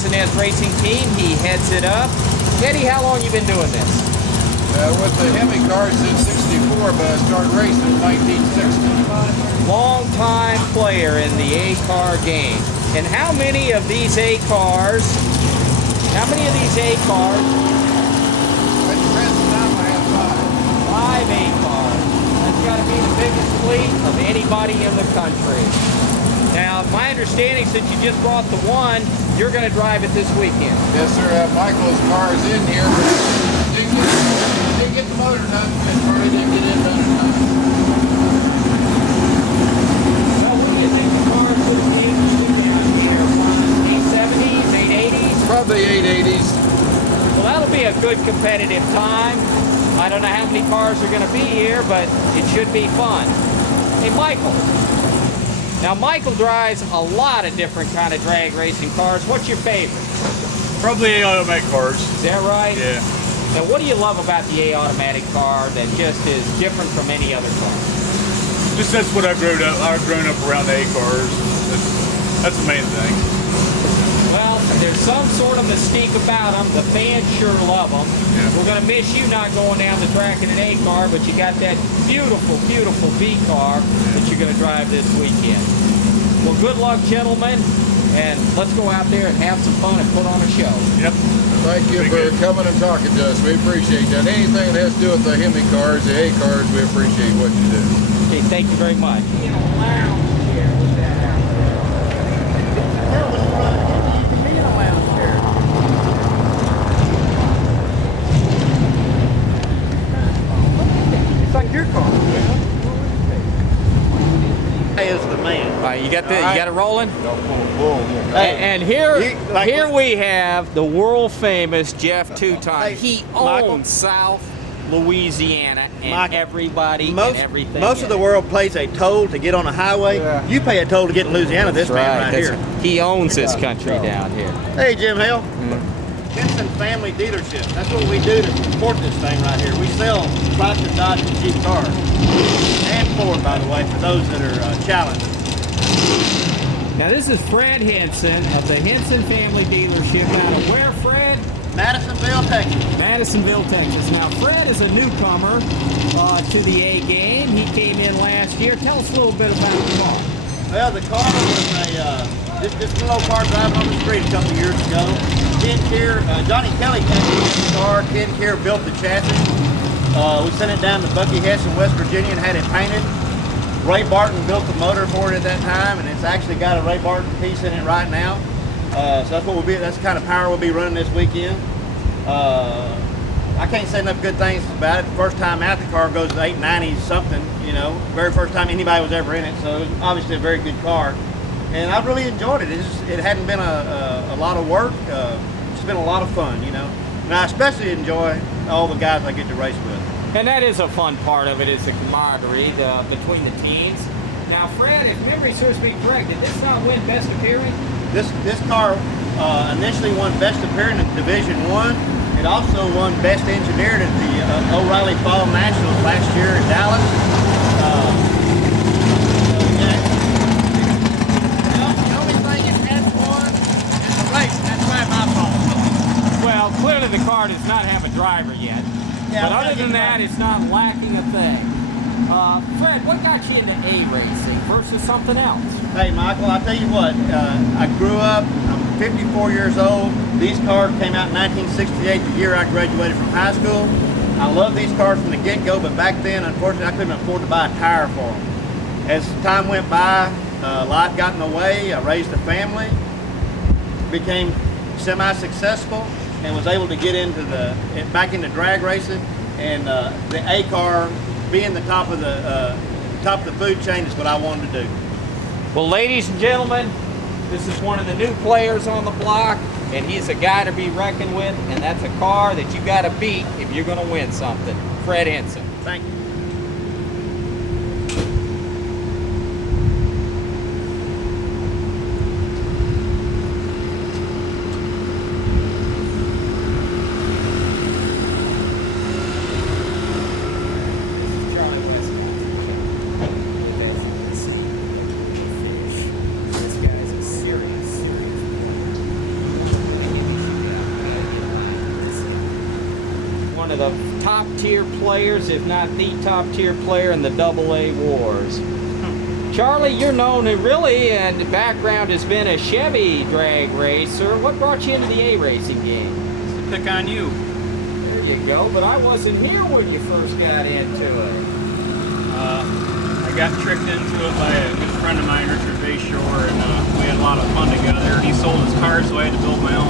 S&S Racing Team. He heads it up. Eddie, how long you been doing this? With the Hemi cars since '64, but I started racing in 1960. Long time player in the A-car game. And how many of these A-cars, At present time, I have 5 A-cars. That's got to be the biggest fleet of anybody in the country. Now, my understanding, since you just brought the one, you're going to drive it this weekend. Yes, sir. Michael's car is in here. Didn't get the motor done, but probably didn't get it done in time. Well, what do you think the cars would be down here? 870s, 880s? Probably 880s. Well, that'll be a good competitive time. I don't know how many cars are going to be here, but it should be fun. Hey, Michael. Now, Michael drives a lot of different kind of drag racing cars. What's your favorite? Probably automatic cars. Is that right? Yeah. Now, what do you love about the A-automatic car that just is different from any other car? Just that's what I've grown up around the A cars. That's the main thing. Well, there's some sort of mystique about them. The fans sure love them. Yeah. We're going to miss you not going down the track in an A car, but you got that beautiful, beautiful B car that you're going to drive this weekend. Well, good luck, gentlemen, and let's go out there and have some fun and put on a show. Yep. Thank you for coming and talking to us. We appreciate that. Anything that has to do with the Hemi cars, the A cars, we appreciate what you do. Okay, thank you very much. In a lounge chair with that out there. When you run a Hemi, you can be in a lounge chair. It's like your car. Is the man. All right, you got it rolling? Hey, And here we have the world famous Jeff Tucson. Hey, He Michael. owns South Louisiana and Michael, everybody and everything. Most of the world pays a toll to get on a highway. Yeah. You pay a toll to get in Louisiana. This man right here. He owns this country down here. Hey, Jim Hill. Henson Family Dealership. That's what we do to support this thing right here. We sell Chrysler, Dodge, and Jeep cars. And Ford, by the way, for those that are challenged. Now this is Fred Henson of the Henson Family Dealership out of where, Fred? Madisonville, Texas. Madisonville, Texas. Now Fred is a newcomer to the A game. He came in last year. Tell us a little bit about the car. Well, the car was this little car driving on the street a couple years ago. Ken Keir, Johnny Kelly came to the car. Ken Keir built the chassis. We sent it down to Bucky Hess in West Virginia and had it painted. Ray Barton built the motor for it at that time, and it's actually got a Ray Barton piece in it right now. So that's what that's the kind of power we'll be running this weekend. I can't say enough good things about it. The first time out, the car goes to 890 something, you know, very first time anybody was ever in it. So it was obviously a very good car, and I've really enjoyed it. It hadn't been a lot of work. It's been a lot of fun, you know. And I especially enjoy all the guys I get to race with. And that is a fun part of it, is the camaraderie between the teams. Now, Fred, if memory serves me correct, did this not win Best Appearing? This car initially won Best Appearing in Division 1. It also won Best Engineered at the O'Reilly Fall Nationals last year in Dallas. The only thing it hasn't won is the race. That's my fault. Well, clearly the car does not have a driver yet. Yeah, but other than that, it's not lacking a thing. Fred, what got you into A racing versus something else? Hey, Michael, I'll tell you what. I grew up. I'm 54 years old. These cars came out in 1968, the year I graduated from high school. I love these cars from the get-go, but back then, unfortunately, I couldn't afford to buy a tire for them. As time went by, life got in the way. I raised a family, became semi-successful, and was able to get back into drag racing, and the A car being the top of the food chain is what I wanted to do. Well, ladies and gentlemen, this is one of the new players on the block, and he's a guy to be reckoned with, and that's a car that you got to beat if you're going to win something. Fred Henson. Thank you. one of the top tier players, if not the top tier player in the AA wars. Charlie, you're known really, and background has been a Chevy drag racer. What brought you into the A racing game? To pick on you. There you go, but I wasn't here when you first got into it. I got tricked into it by a good friend of mine, Richard Bayshore, and we had a lot of fun together. He sold his cars, so I had to build my own.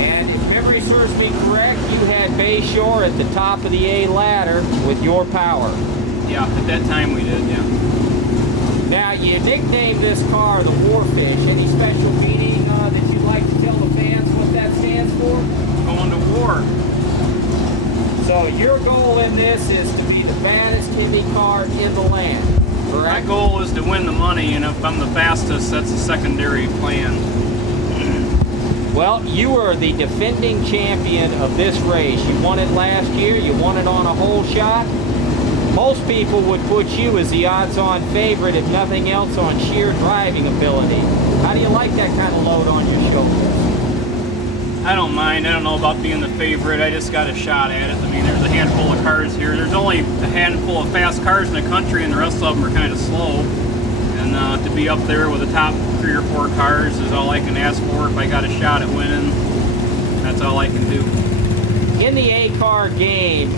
And if memory serves me correct, you had Bayshore at the top of the A ladder with your power. Yeah, at that time we did, yeah. Now, you nicknamed this car the Warfish. Any special meaning that you'd like to tell the fans what that stands for? Going to war. So your goal in this is to be the baddest Hemi car in the land, My correct? goal is to win the money, and if I'm the fastest, that's a secondary plan. Well, you are the defending champion of this race. You won it last year. You won it on a hole shot. Most people would put you as the odds-on favorite, if nothing else, on sheer driving ability. How do you like that kind of load on your shoulders? I don't mind. I don't know about being the favorite. I just got a shot at it. I mean, there's a handful of cars here. There's only a handful of fast cars in the country, and the rest of them are kind of slow. And to be up there with the top 3 or 4 cars is all I can ask for. If I got a shot at winning, that's all I can do. In the A-car game,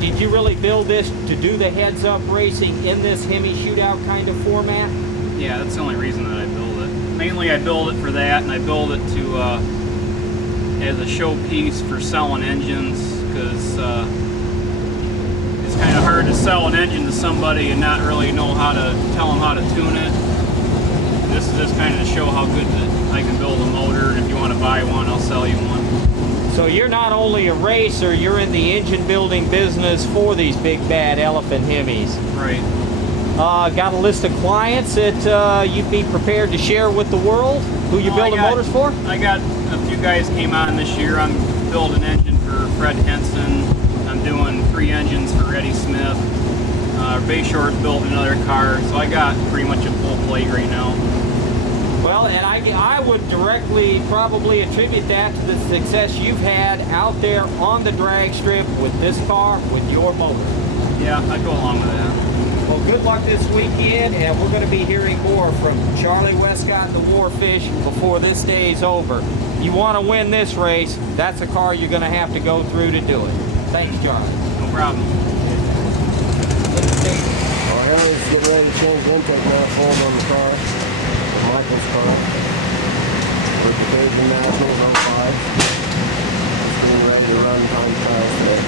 did you really build this to do the heads-up racing in this Hemi Shootout kind of format? Yeah, that's the only reason that I build it. Mainly I build it for that, and I build it to as a showpiece for selling engines, because it's kind of hard to sell an engine to somebody and not really know how to tell them how to tune it. This is just kind of to show how good that I can build a motor, and if you want to buy one, I'll sell you one. So you're not only a racer, you're in the engine building business for these big bad elephant Hemis. Right. Got a list of clients that you'd be prepared to share with the world? Who you're building motors for? I got a few guys came on this year. I'm building an engine for Fred Henson. I'm doing 3 engines for Eddie Smith. Bayshore's built another car, so I got pretty much a full plate right now. Well, and I would directly probably attribute that to the success you've had out there on the drag strip with this car, with your motor. Yeah, I'd go along with that. Well, good luck this weekend, and we're going to be hearing more from Charlie Westcott and the Warfish before this day's over. You want to win this race, that's a car you're going to have to go through to do it. Thanks, Charlie. No problem. Our Hemis getting ready to change the intake manifold on the car. Michael's car. With the Cajun Nationals on 5. It's getting ready to run time trials today.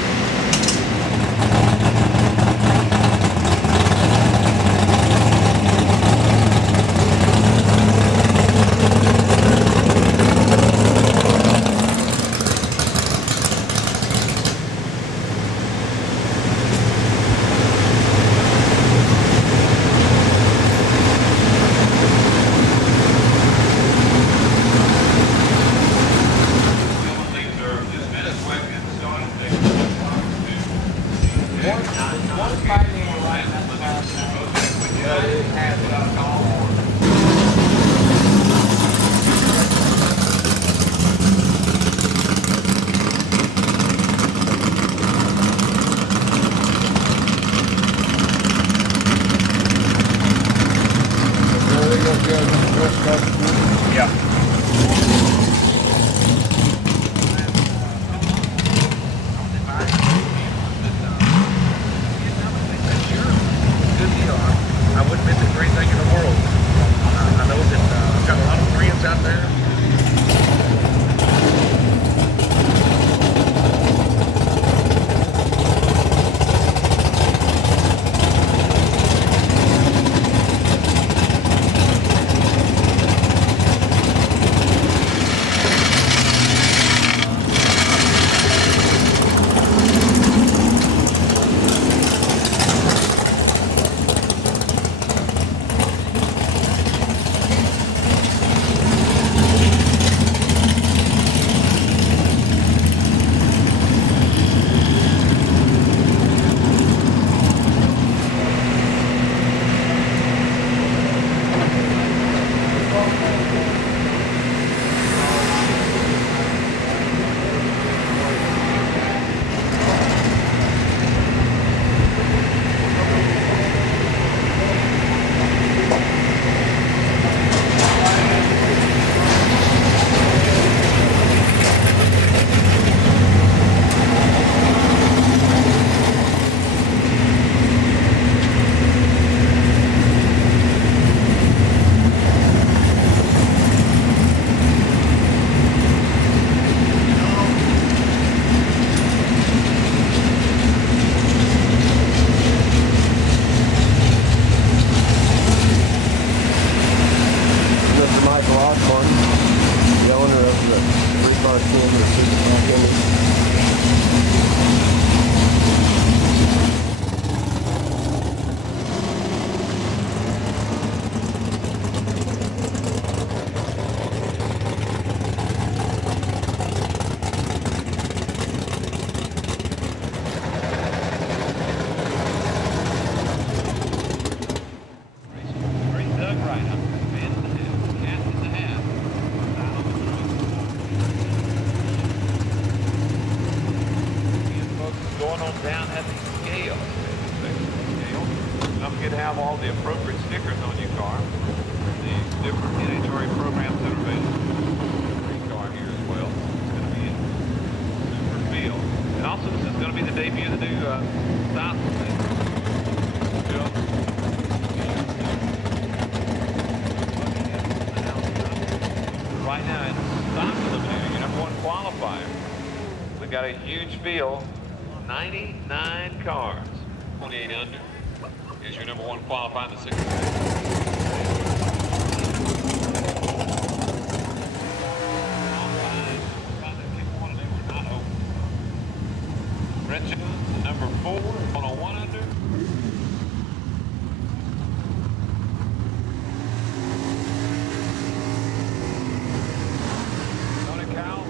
R10 to Super Hemis. Don't forget to have all the appropriate stickers on your car. The different NHRA programs that are available. Green car here as well. It's going to be a super feel. And also, this is going to be the debut of the new style. Right now, in stock eliminator, your number one qualifier. We got a huge field, 99 cars, 28 under. Is your number one qualified in the 6th Brett Jones, number 4, on a 1 under. Tony Carroll.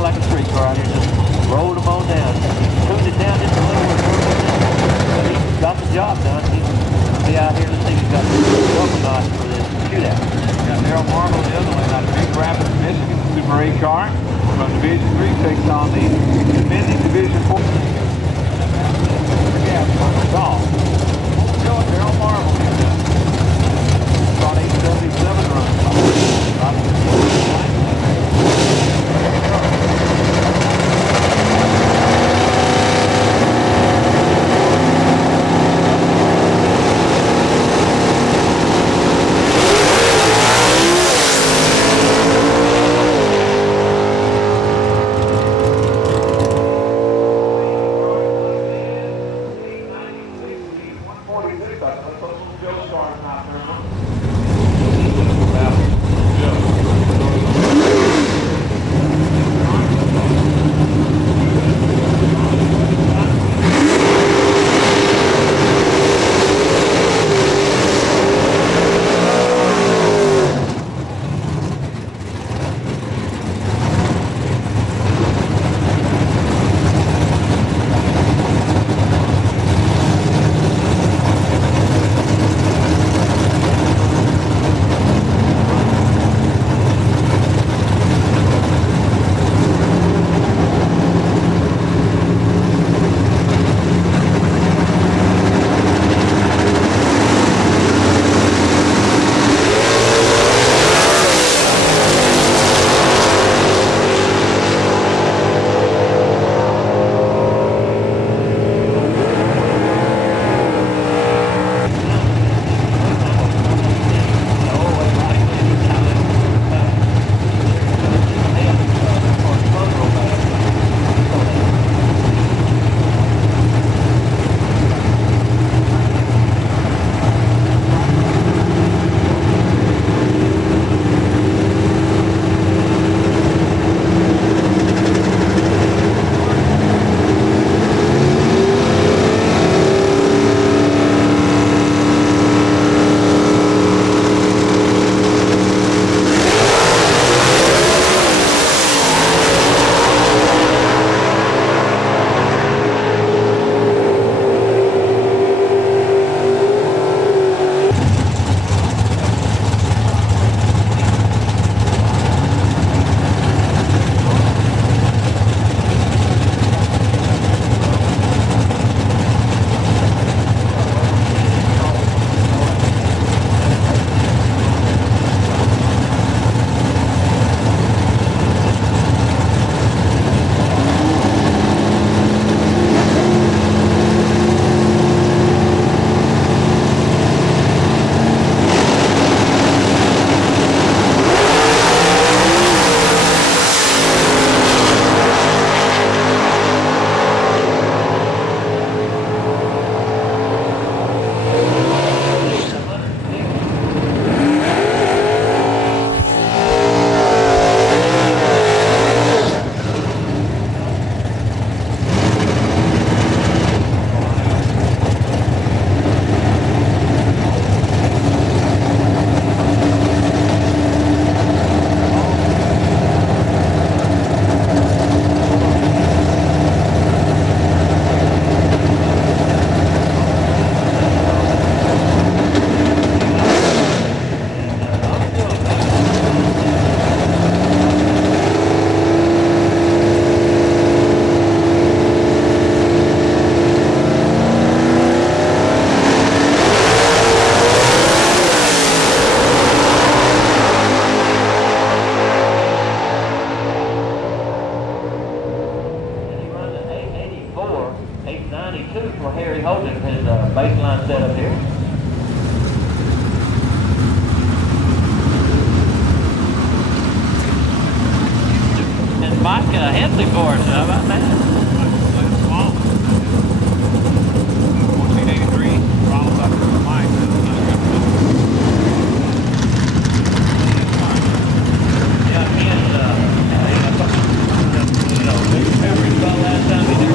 exactly like a street car out here. Just rolled them on down. Tuned it down just a little bit. But he got the job done. He'll be out here to see he's got the double notch for this shootout. Got Daryl Marble the other one out of Big Rapids, Michigan, Super 8 car from Division 3 takes on the defending Division 4. Golf. Daryl Marble. About 877 runs. baseline setup here. And Mike Hensley for us, how about that? 1483, Ronald Dr. Mike. Yeah, he had, average about last time he did.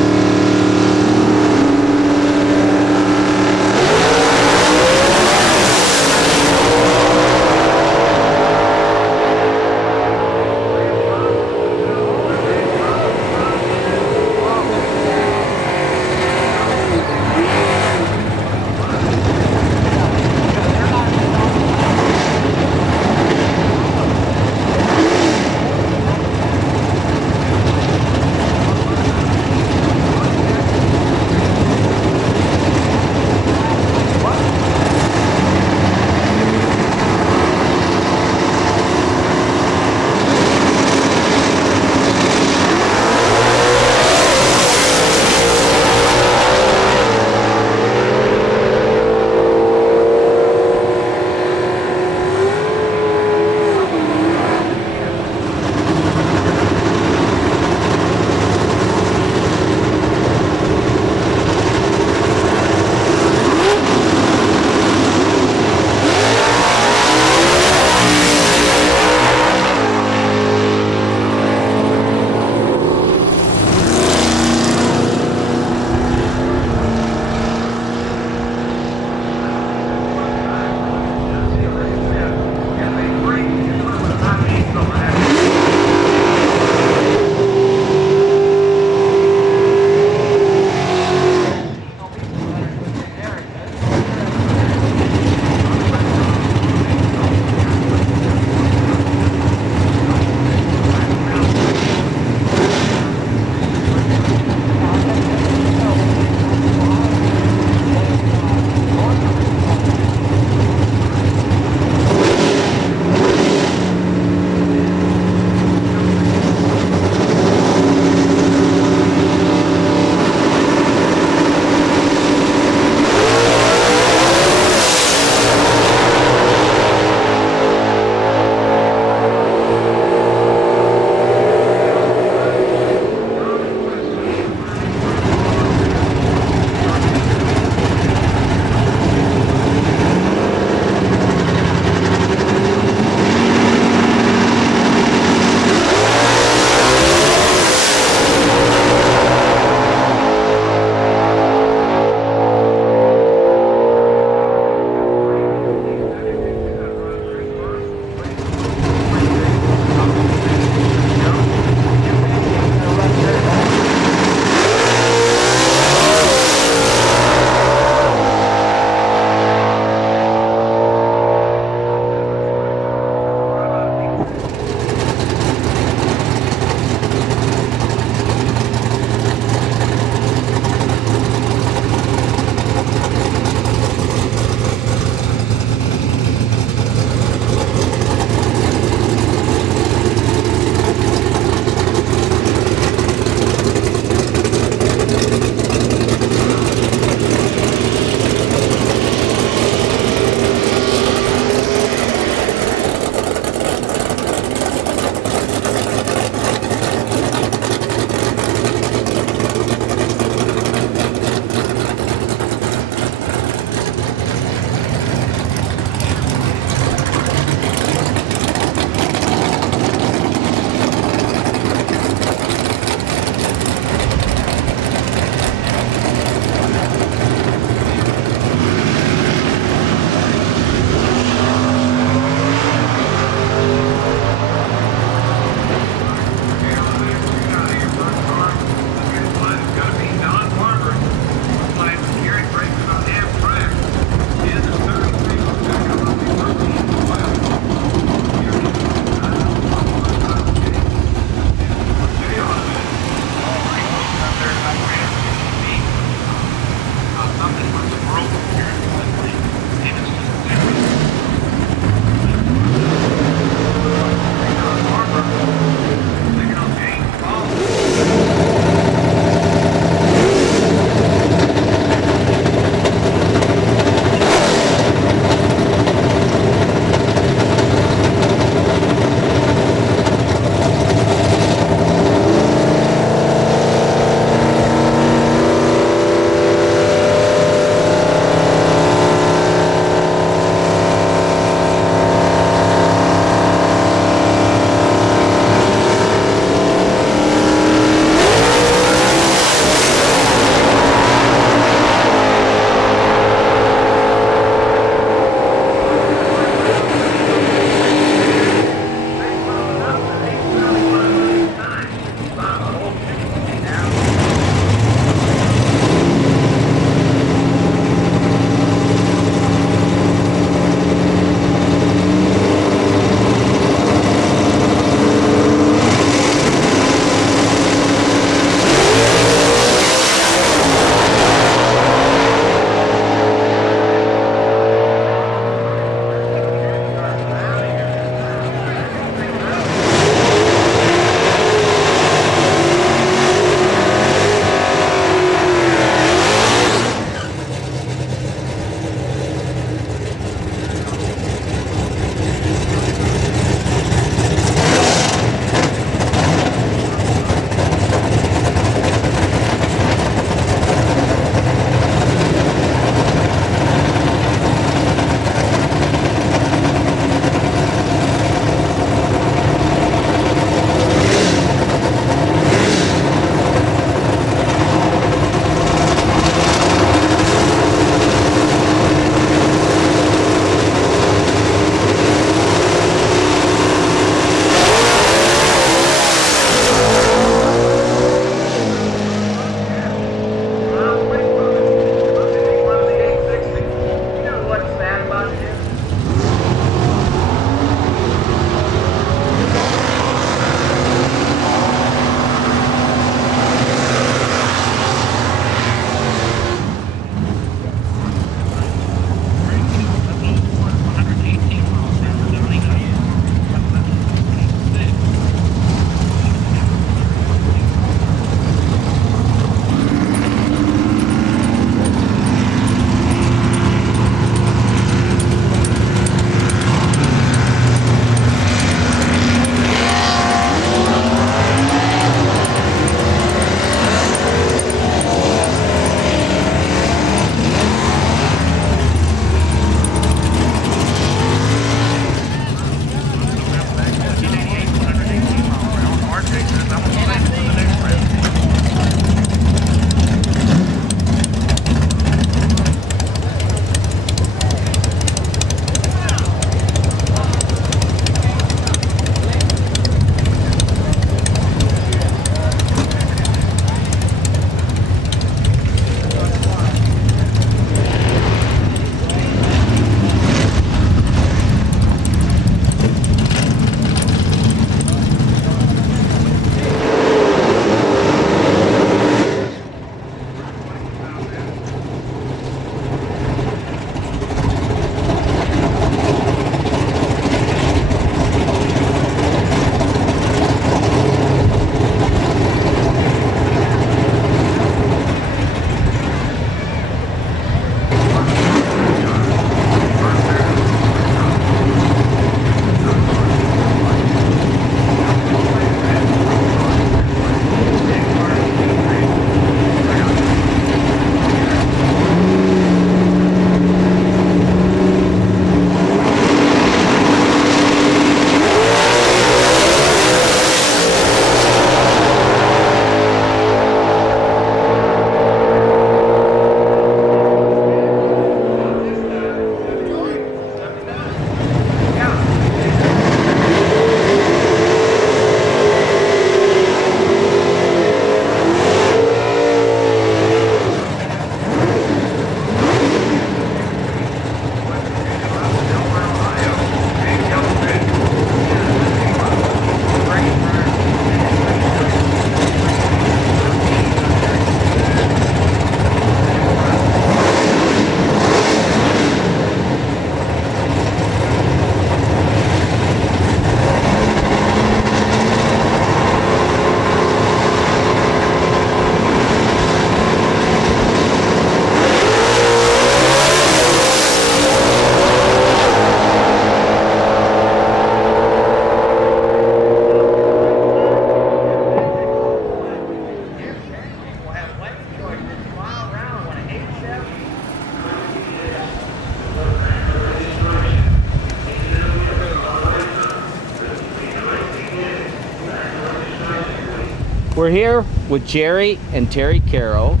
We're here with Jerry and Terry Carroll.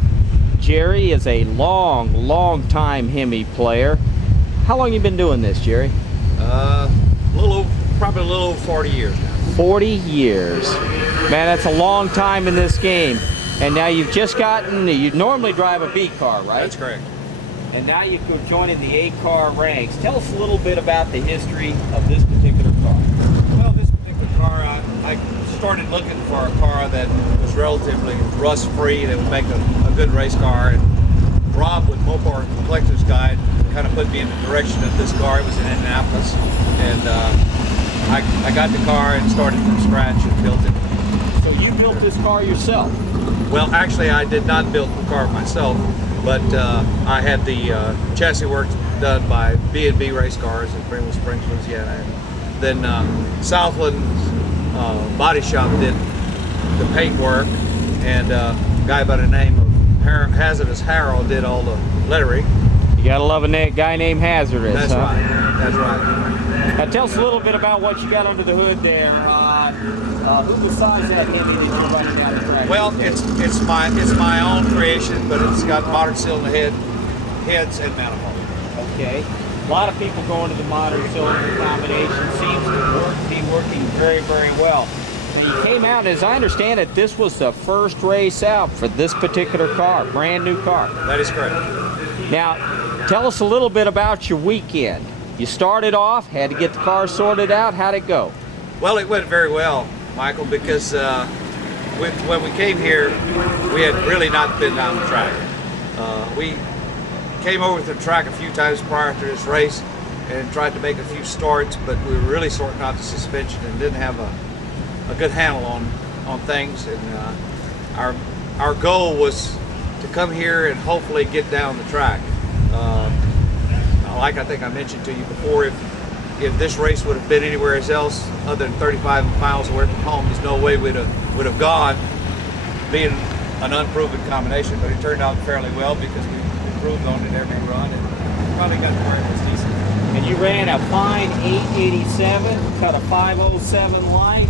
Jerry is a long time Hemi player. How long you been doing this, Jerry? Probably a little over 40 years now. 40 years. Man, that's a long time in this game. And now you've just gotten, you normally drive a B car, right? That's correct. And now you're joining the A car ranks. Tell us a little bit about the history of this particular car. Well, this particular car, I started looking for a car that was relatively rust-free, that would make a good race car. And Rob with Mopar Collector's Guide kind of put me in the direction of this car. It was in Indianapolis. And I got the car and started from scratch and built it. So you built this car yourself? Well, actually, I did not build the car myself, but I had the chassis work done by B&B Race Cars in Greenville Springs, Louisiana. And then Southland's body shop did the paint work, and a guy by the name of Hazardous Harold did all the lettering. You gotta love a guy named Hazardous. That's huh? right. That's right. Now tell us a little bit about what you got under the hood there. Who decides that Hemi that you're running down the track? Well, it's my own creation, but it's got modern cylinder heads and manifold. Okay. A lot of people go into the modern cylinder combination. Seems to be working very well. Now you came out, as I understand it, this was the first race out for this particular car, brand new car. That is correct. Now, tell us a little bit about your weekend. You started off, had to get the car sorted out. How'd it go? Well, it went very well, Michael, because when we came here, we had really not been down the track. We came over to the track a few times prior to this race and tried to make a few starts, but we were really sorting out the suspension and didn't have a good handle on things. And our goal was to come here and hopefully get down the track. Like I think I mentioned to you before, if this race would have been anywhere else other than 35 miles away from home, there's no way would have gone, being an unproven combination. But it turned out fairly well because we improved on it every run and probably got to where it was decent. And you ran a fine 887, cut a 507 line.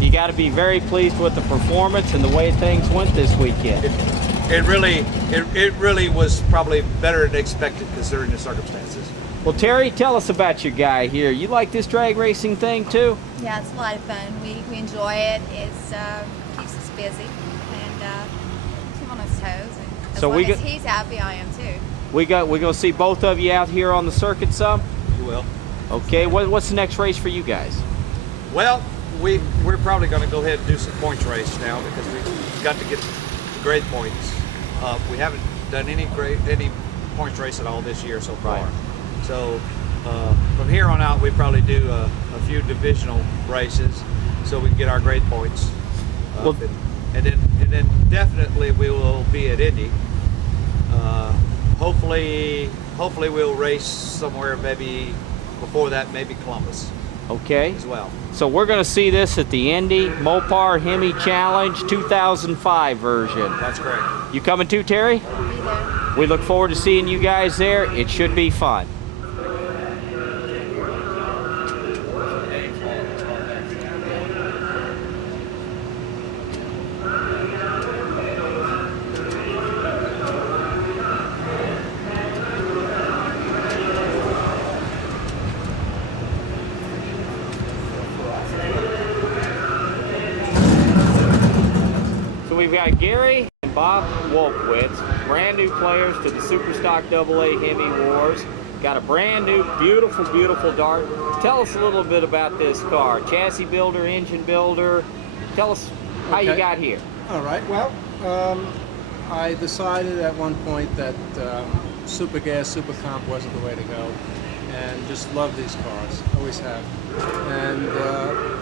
You got to be very pleased with the performance and the way things went this weekend. It really was probably better than expected considering the circumstances. Well, Terry, tell us about your guy here. You like this drag racing thing too? Yeah, it's a lot of fun. We enjoy it. It's keeps us busy and keep on his toes. And as long as he's happy, I am too. We're gonna see both of you out here on the circuit some. You will. Okay. What's the next race for you guys? Well, we're probably going to go ahead and do some points race now because we've got to get the grade points. We haven't done any points race at all this year so far. Right. So from here on out, we probably do a few divisional races so we can get our grade points. And then definitely we will be at Indy. Hopefully we'll race somewhere maybe before that, maybe Columbus. Okay. As well. So we're going to see this at the Indy Mopar Hemi Challenge 2005 version. That's correct. You coming too, Terry? I'll be there. We look forward to seeing you guys there. It should be fun. We've got Gary and Bob Wolfowitz, brand new players to the Superstock AA Hemi Wars. Got a brand new, beautiful Dart. Tell us a little bit about this car. Chassis builder, engine builder. Tell us how you got here. All right. Well, I decided at one point that Super Gas, Super Comp wasn't the way to go, and just love these cars. Always have. And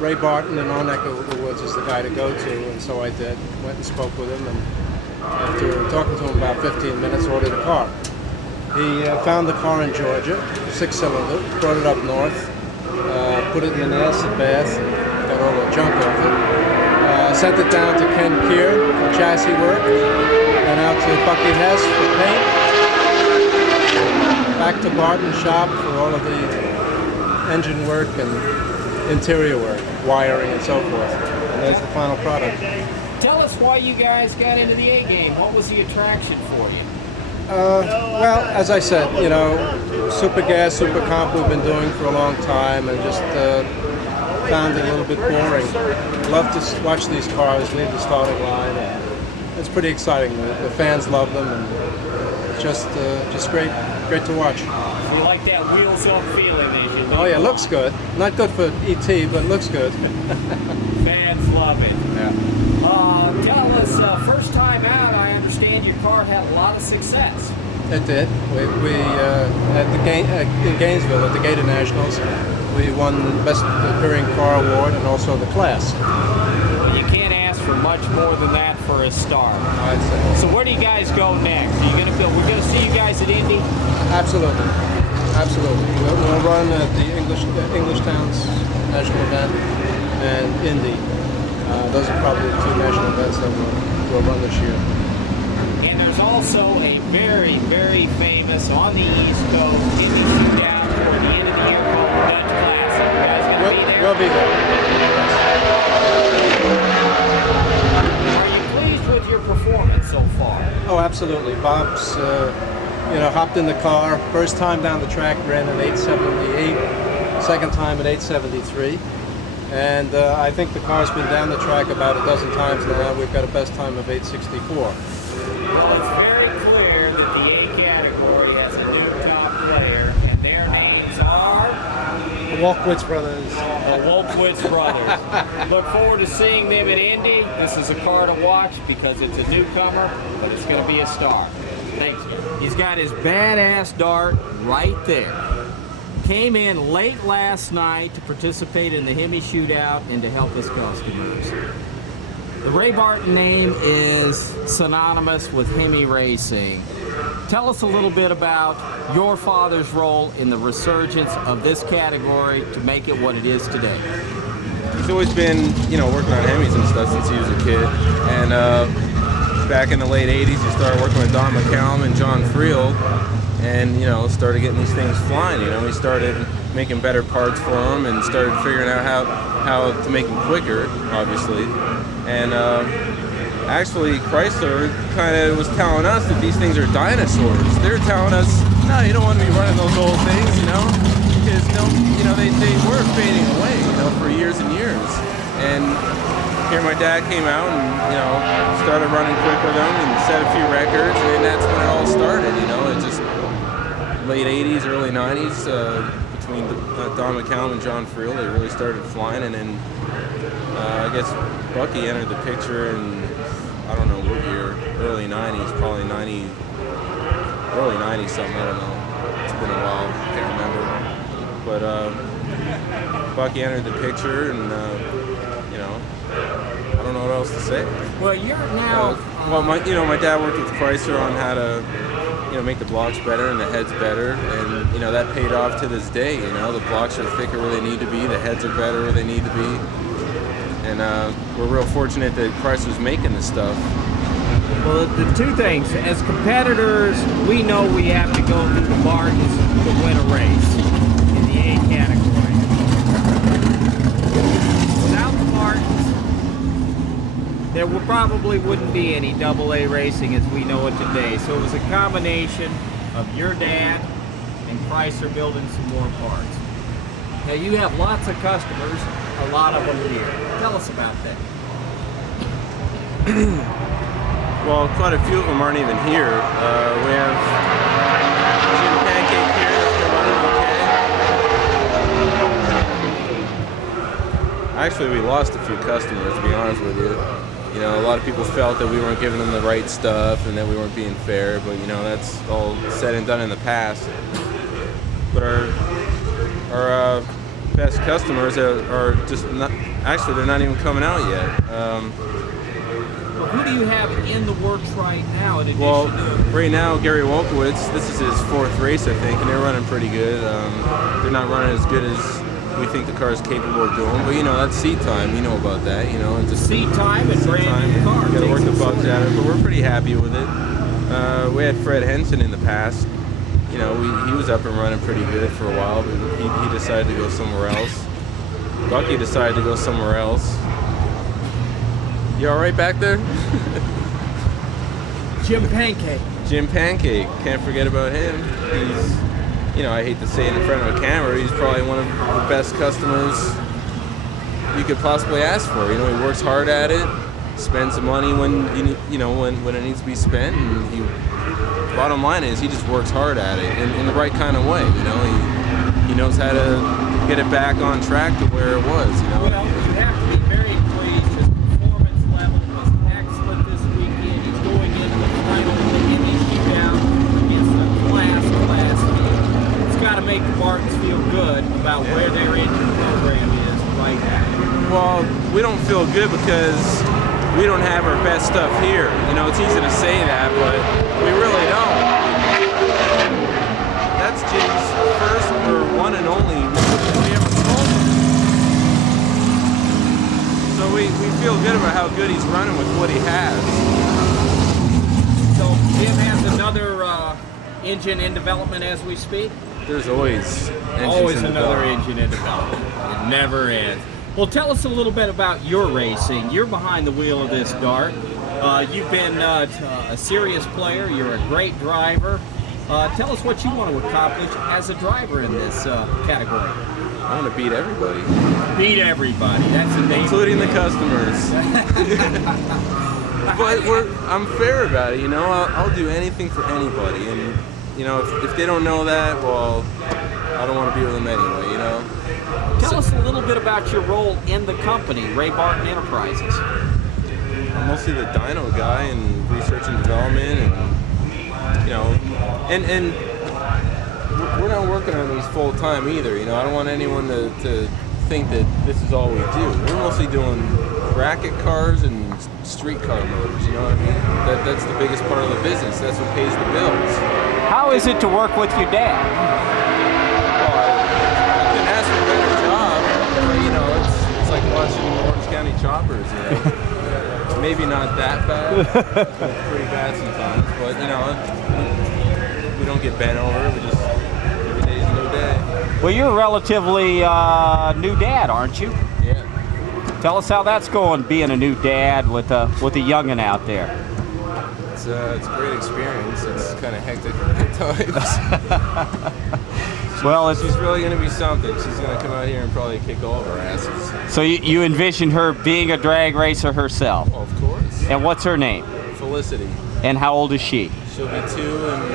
Ray Barton in our neck of the woods is the guy to go to, and so I did. Went and spoke with him, and after talking to him about 15 minutes, ordered a car. He found the car in Georgia, 6-cylinder, brought it up north, put it in an acid bath, and got all the junk off it. Sent it down to Ken Keir for chassis work, then out to Bucky Hess for paint, back to Barton shop for all of the engine work and interior work, wiring and so forth. And there's the final product. Tell us why you guys got into the A game. What was the attraction for you? Well, as I said, you know, super gas, super comp we've been doing for a long time, and just found it a little bit boring. Love to watch these cars leave the starting line. It's pretty exciting. The fans love them, and just great to watch. You like that wheels up feeling, as you Oh yeah, looks good. Not good for ET, but looks good. Fans love it. Yeah. Tell us, first time out, I understand your car had a lot of success. It did. We in Gainesville at the Gator Nationals, we won the Best Appearing Car Award and also the class. Well, you can't ask for much more than that for a start. I'd say. So where do you guys go next? Are you gonna build? We're gonna see you guys at Indy. Absolutely. We'll run at the English Towns National Event and Indy. Those are probably the two national events that we'll run this year. And there's also a very, very famous on the East Coast Hemi Shootout toward the end of the year called the Dutch Classic. You guys gonna be there? We'll be there. Are you pleased with your performance so far? Oh, absolutely. Bob's, hopped in the car. First time down the track, ran an 878. Second time at 873. And I think the car's been down the track about a dozen times now. We've got a best time of 864. Well, it's very clear that the A category has a new top player, and their names are The Wolfowitz brothers. the Wolfowitz brothers. Look forward to seeing them at Indy. This is a car to watch because it's a newcomer, but it's going to be a star. Thanks. He's got his badass dart right there. Came in late last night to participate in the Hemi Shootout and to help his customers. The Ray Barton name is synonymous with Hemi racing. Tell us a little bit about your father's role in the resurgence of this category to make it what it is today. He's always been, working on Hemis and stuff since he was a kid. And back in the late 80s, he started working with Don McCallum and John Friel. And, started getting these things flying. He started making better parts for them and started figuring out how to make them quicker, obviously. And actually, Chrysler kind of was telling us that these things are dinosaurs. They're telling us, no, you don't want to be running those old things, because they were fading away, for years and years. And here my dad came out and, started running quick with them and set a few records, and that's when it all started, It just late 80s, early 90s, between Don McCallum and John Friel, they really started flying, and then I guess Bucky entered the picture in, I don't know what year, early 90s, probably early 90s something, I don't know. It's been a while, can't remember. But Bucky entered the picture, and I don't know what else to say. Well, you're now... my dad worked with Chrysler on how to make the blocks better and the heads better, and that paid off to this day. The blocks are thicker where they need to be, the heads are better where they need to be, and we're real fortunate that Chrysler's making this stuff. Well, the two things, as competitors, we know we have to go through the Bartons to win a race in the A category. Without the Bartons, there probably wouldn't be any AA racing as we know it today. So it was a combination of your dad and Chrysler building some more parts. Now you have lots of customers, a lot of them here. Tell us about that. Well, quite a few of them aren't even here. We have Pancake here that's been running okay. Actually, we lost a few customers, to be honest with you. A lot of people felt that we weren't giving them the right stuff and that we weren't being fair, but that's all said and done in the past. But our best customers are just not, actually they're not even coming out yet. Well, who do you have in the works right now? In addition to right now, Gary Wolfowitz, this is his 4th race, I think, and they're running pretty good. They're not running as good as we think the car is capable of doing, but that's seat time. You know about that. It's just seat time and brand new car. Got to work the bugs out of it, but we're pretty happy with it. We had Fred Henson in the past. He was up and running pretty good for a while, but he decided to go somewhere else. Bucky decided to go somewhere else. You all right back there? Jim Pancake. Jim Pancake. Can't forget about him. He's, you know, I hate to say it in front of a camera, he's probably one of the best customers you could possibly ask for. You know, he works hard at it, spends the money when when it needs to be spent, and bottom line is he just works hard at it in the right kind of way. You know, he knows how to get it back on track to where it was. You know. Well, you have to be very pleased. His performance level was excellent this weekend. He's going into the final of the Hemi Shootout against a class field. It's got to make the Bartons feel good about where their engine program is right now. Well, we don't feel good because we don't have our best stuff here. You know, it's easy to say that, but we really don't. That's Jim's first or one and only we ever sold. So we feel good about how good he's running with what he has. So Jim has another engine in development as we speak? There's always another engine in development. It never ends. Well, tell us a little bit about your racing. You're behind the wheel of this Dart. You've been a serious player. You're a great driver. Tell us what you want to accomplish as a driver in this category. I want to beat everybody. Beat everybody. That's the name. Including the customers. But I'm fair about it. You know, I'll do anything for anybody. And you know, if they don't know that, well, I don't want to be with them anyway. You know. Tell us a little bit about your role in the company, Ray Barton Enterprises. I'm mostly the dyno guy and research and development, and you know, and we're not working on these full time either. You know, I don't want anyone to think that this is all we do. We're mostly doing bracket cars and street car motors. You know what I mean? That's the biggest part of the business. That's what pays the bills. How is it to work with your dad? It's like watching Orange County choppers, you know. Maybe not that bad, pretty bad sometimes, but you know, we don't get bent over, we just, every day's a new day. Well, you're a relatively new dad, aren't you? Yeah. Tell us how that's going, being a new dad with a youngin' out there. It's a great experience. It's kind of hectic at times. Well, she's really going to be something. She's going to come out here and probably kick all of our asses. So you envision her being a drag racer herself? Oh, of course. And what's her name? Felicity. And how old is she? She'll be 2 in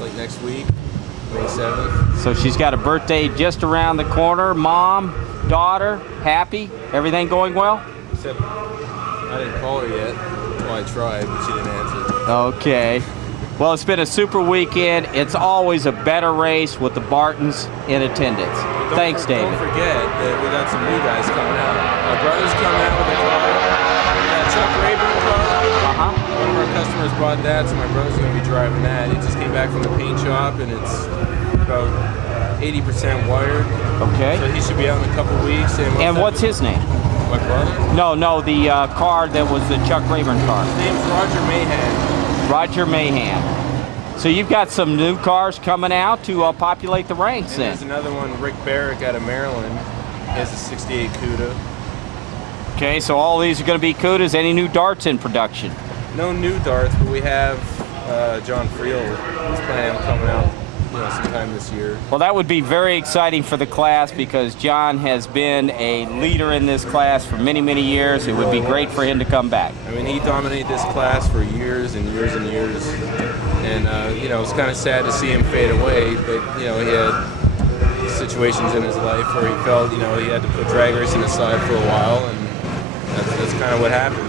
like next week, May 7th. So she's got a birthday just around the corner. Mom, daughter, happy? Everything going well? Except I didn't call her yet. Well, I tried, but she didn't answer. Okay. Well, it's been a super weekend. It's always a better race with the Bartons in attendance. Thanks, David. Don't forget that we got some new guys coming out. Our brother's coming out with a car. That Chuck Rayburn car. One of our customers bought that, so my brother's going to be driving that. It just came back from the paint shop, and it's about 80% wired. Okay. So he should be out in a couple weeks. And what's his name? My brother? No, the car that was the Chuck Rayburn car. His name's Roger Mahan. Roger Mahan. So you've got some new cars coming out to populate the ranks then. There's another one, Rick Barrick out of Maryland. He has a 68 CUDA. Okay, so all these are going to be CUDAs. Any new darts in production? No new darts, but we have John Friel who's planning on coming out sometime this year. Well, that would be very exciting for the class because John has been a leader in this class for many, many years. It would be great for him to come back. I mean, he dominated this class for years and years and years. And, it's kind of sad to see him fade away, but, he had situations in his life where he felt, he had to put drag racing aside for a while, and that's kind of what happened.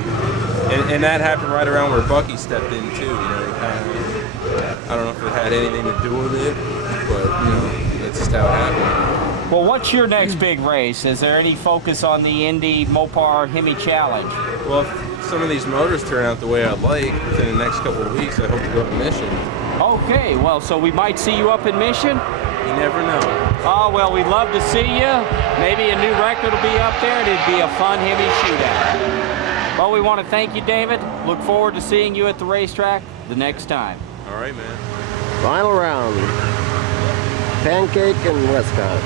And that happened right around where Bucky stepped in, too. I don't know if it had anything to do with it, but, that's just how it happened. Well, what's your next big race? Is there any focus on the Indy Mopar Hemi Challenge? Well, if some of these motors turn out the way I'd like within the next couple of weeks, I hope to go to Mission. Okay, well, so we might see you up in Mission? You never know. Oh, well, we'd love to see you. Maybe a new record will be up there, and it'd be a fun Hemi shootout. Well, we want to thank you, David. Look forward to seeing you at the racetrack the next time. All right, man. Final round. Pancake and Westcott.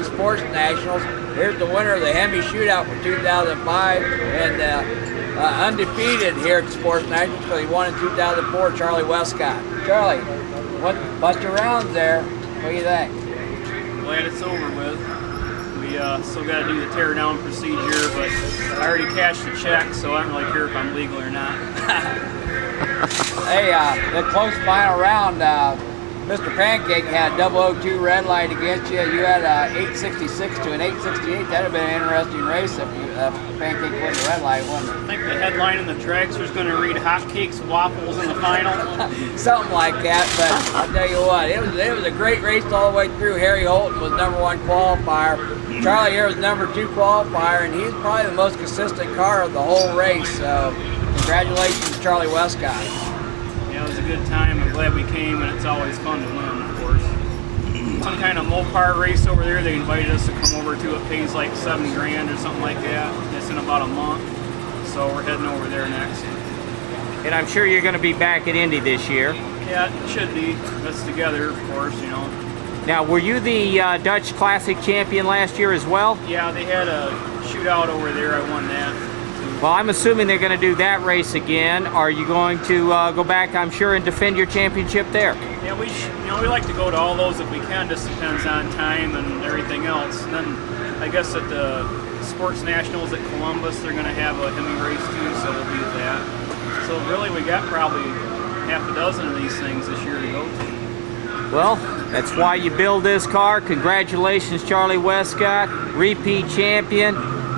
Indian Sports Nationals. Here's the winner of the Hemi Shootout for 2005 and undefeated here at the Sports Nationals because he won in 2004, Charlie Westcott. Charlie, what bunch of rounds there? What do you think? Glad it's over with. We still got to do the tear down procedure, but I already cashed the check, so I don't really care if I'm legal or not. Hey, the close final round, Mr. Pancake had 002 red light against you. You had 866 to an 868. That'd have been an interesting race if you, Pancake won the red light, wouldn't it? I think the headline in the dragster's going to read "Hotcakes, Waffles" in the final. Something like that, but I'll tell you what, it was a great race all the way through. Harry Holt was #1 qualifier. Charlie here was #2 qualifier, and he's probably the most consistent car of the whole race. So, congratulations, Charlie Westcott. Yeah, it was a good time. I'm glad we came, and it's always fun to win, of course. Some kind of Mopar race over there. They invited us to come over to. It pays like $7 grand or something like that. It's in about a month, so we're heading over there next. And I'm sure you're going to be back at Indy this year. Yeah, it should be. Us together, of course, you know. Now, were you the Dutch Classic champion last year as well? Yeah, they had a shootout over there. I won that. Well, I'm assuming they're going to do that race again. Are you going to go back, I'm sure, and defend your championship there? Yeah, we like to go to all those if we can. Just depends on time and everything else. And then I guess at the Sports Nationals at Columbus, they're going to have a Hemi race too, so we'll be at that. So really, we got probably half a dozen of these things this year to go to. Well, that's why you build this car. Congratulations, Charlie Westcott, repeat champion.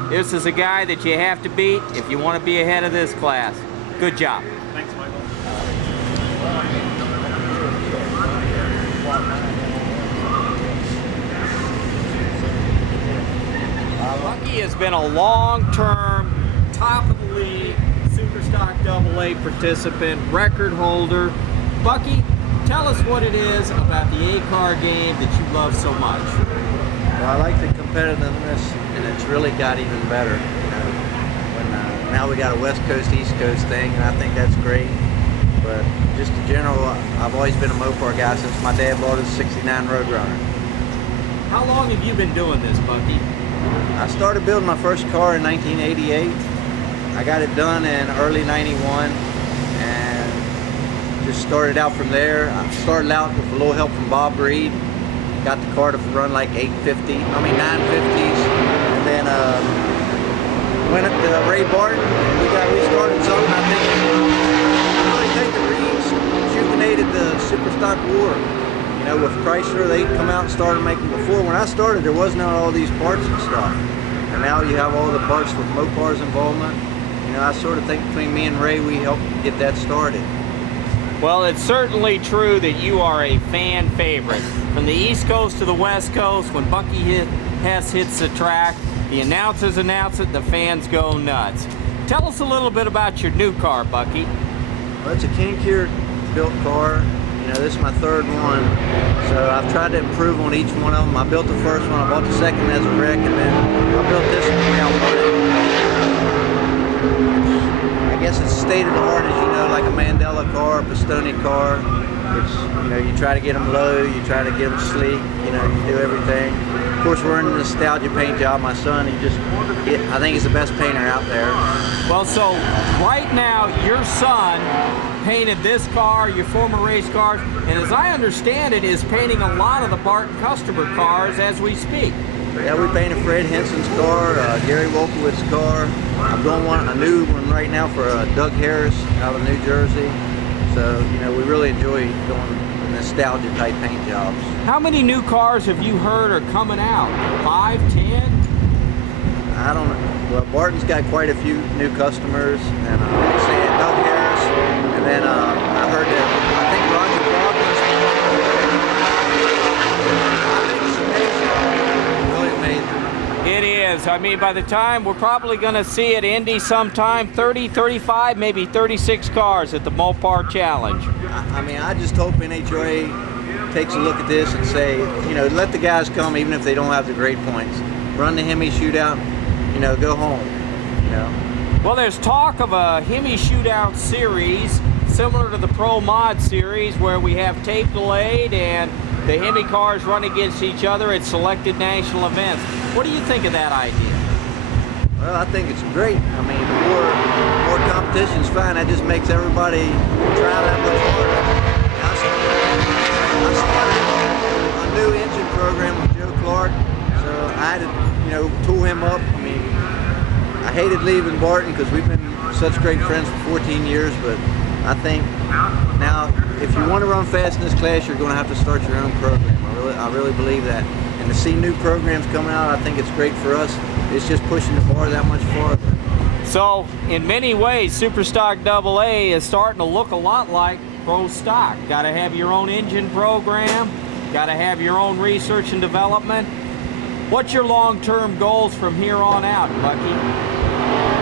This is a guy that you have to beat if you want to be ahead of this class. Good job. Thanks, Michael. Bucky has been a long-term, top-of-the-league, Superstock AA participant, record holder. Bucky, tell us what it is about the A-car game that you love so much. Well, I like the competitiveness, and it's really got even better. Now we got a West Coast, East Coast thing, and I think that's great. But just in general, I've always been a Mopar guy since my dad bought his '69 Roadrunner. How long have you been doing this, Bucky? I started building my first car in 1988. I got it done in early '91, and just started out from there. I started out with a little help from Bob Reed. Got the car to run like 950s, and then went up to Ray Barton, and we started something. I think the rejuvenated the Superstock war. You know, with Chrysler, they come out and started making. Before, when I started, there was not all these parts and stuff, and now you have all the parts with Mopar's involvement. You know, I sort of think between me and Ray, we helped get that started. Well, it's certainly true that you are a fan favorite. From the East Coast to the West Coast, when Bucky Hess hits the track, the announcers announce it, the fans go nuts. Tell us a little bit about your new car, Bucky. Well, it's a Kinkir built car. You know, this is my third one, so I've tried to improve on each one of them. I built the first one, I bought the second as a wreck, and then I built this one now. I guess it's state of the art, as you know, like a Mandela car, a Pistone car. It's, you know, you try to get them low, you try to get them sleek, you know, you do everything. Of course, we're in the nostalgia paint job. My son, I think he's the best painter out there. Well, so right now, your son painted this car, your former race cars, and as I understand it, is painting a lot of the Barton customer cars as we speak. Yeah, we painted Fred Henson's car, Gary Wolfowitz's car. I'm doing a new one right now for Doug Harris out of New Jersey. So, you know, we really enjoy doing nostalgia type paint jobs. How many new cars have you heard are coming out? 5, 10? I don't know. Well, Barton's got quite a few new customers, and like I say, Doug Harris, and then I heard that I think Roger Brockman's really amazing. It is. I mean, by the time we're probably going to see at Indy sometime 30, 35, maybe 36 cars at the Mopar Challenge. I mean, I just hope NHRA takes a look at this and say, you know, let the guys come even if they don't have the great points. Run the Hemi Shootout, you know, go home, you know. Well, there's talk of a Hemi Shootout series similar to the Pro Mod series where we have tape delayed and the Hemi cars run against each other at selected national events. What do you think of that idea? Well, I think it's great. I mean, the more competition's fine. That just makes everybody try that much harder. I started a new engine program with Joe Clark, so I had to, tool him up. I mean, I hated leaving Barton because we've been such great friends for 14 years, but I think now if you want to run fast in this class, you're going to have to start your own program. I really believe that. And to see new programs coming out, I think it's great for us. It's just pushing the bar that much farther. So, in many ways, Superstock AA is starting to look a lot like Pro Stock. Got to have your own engine program, got to have your own research and development. What's your long-term goals from here on out, Bucky?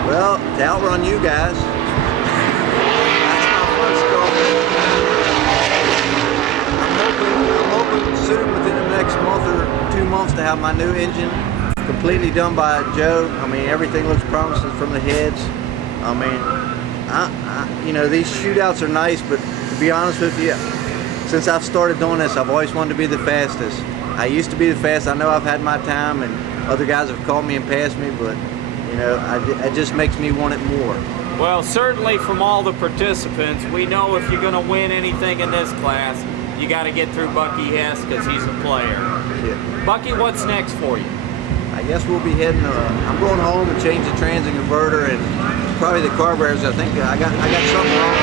Well, to outrun you guys. That's my first goal. I'm hoping soon, within the next month or 2 months, to have my new engine completely done by Joe. I mean, everything looks promising from the heads. I mean, these shootouts are nice, but to be honest with you, since I've started doing this, I've always wanted to be the fastest. I used to be the fastest. I know I've had my time, and other guys have called me and passed me, but it just makes me want it more. Well, certainly from all the participants, we know if you're going to win anything in this class, you got to get through Bucky Hess because he's a player. Yeah. Bucky, what's next for you? I guess we'll be heading. I'm going home and change the trans and converter and probably the carburetors. I think I got something wrong.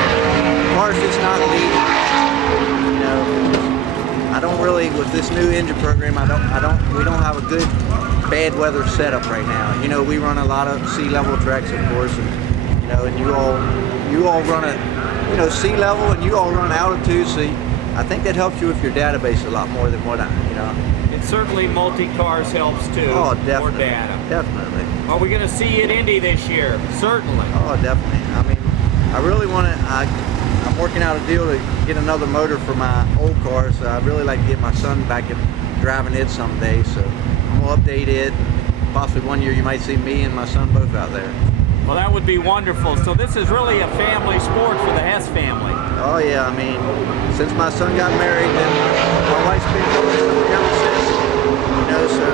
The car's just not leading. I don't really, with this new engine program. We don't have a good bad weather setup right now. We run a lot of sea level tracks, of course, and you all run at sea level, and you all run altitude. So I think that helps you with your database a lot more than what And certainly multi-cars helps too. Oh, definitely. More data. Definitely. Are we going to see you at Indy this year? Certainly. Oh, definitely. I mean, I really want to. I'm working out a deal to get another motor for my old car, so I'd really like to get my son back and driving it someday. So I'm gonna update it. Possibly one year you might see me and my son both out there. Well, that would be wonderful. So this is really a family sport for the Hess family. Oh yeah, I mean, since my son got married, then my wife's been coming ever since. So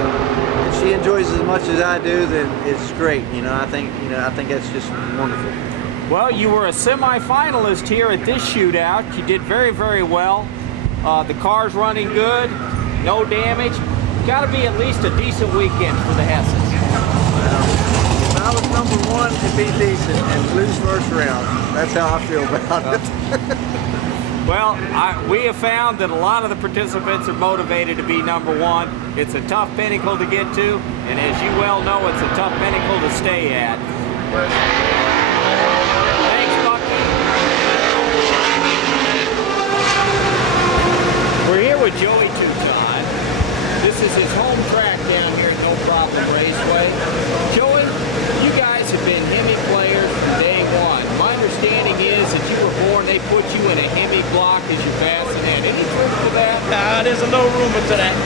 if she enjoys as much as I do, then it's great. I think that's just wonderful. Well, you were a semi-finalist here at this shootout. You did very, very well. The car's running good, no damage. Got to be at least a decent weekend for the Hesses. If I was number one, it'd be decent, and lose first round. That's how I feel about it. Well, we have found that a lot of the participants are motivated to be number one. It's a tough pinnacle to get to, and as you well know, it's a tough pinnacle to stay at. Thanks, Bucky. We're here with Joey Tucson. This is his home track down here at No Problem Raceway. Joey, you guys have been Hemi players from day one. My understanding is that you were born, they put you in a Hemi block as your bassinet. Any truth to that? There's a no rumor to that.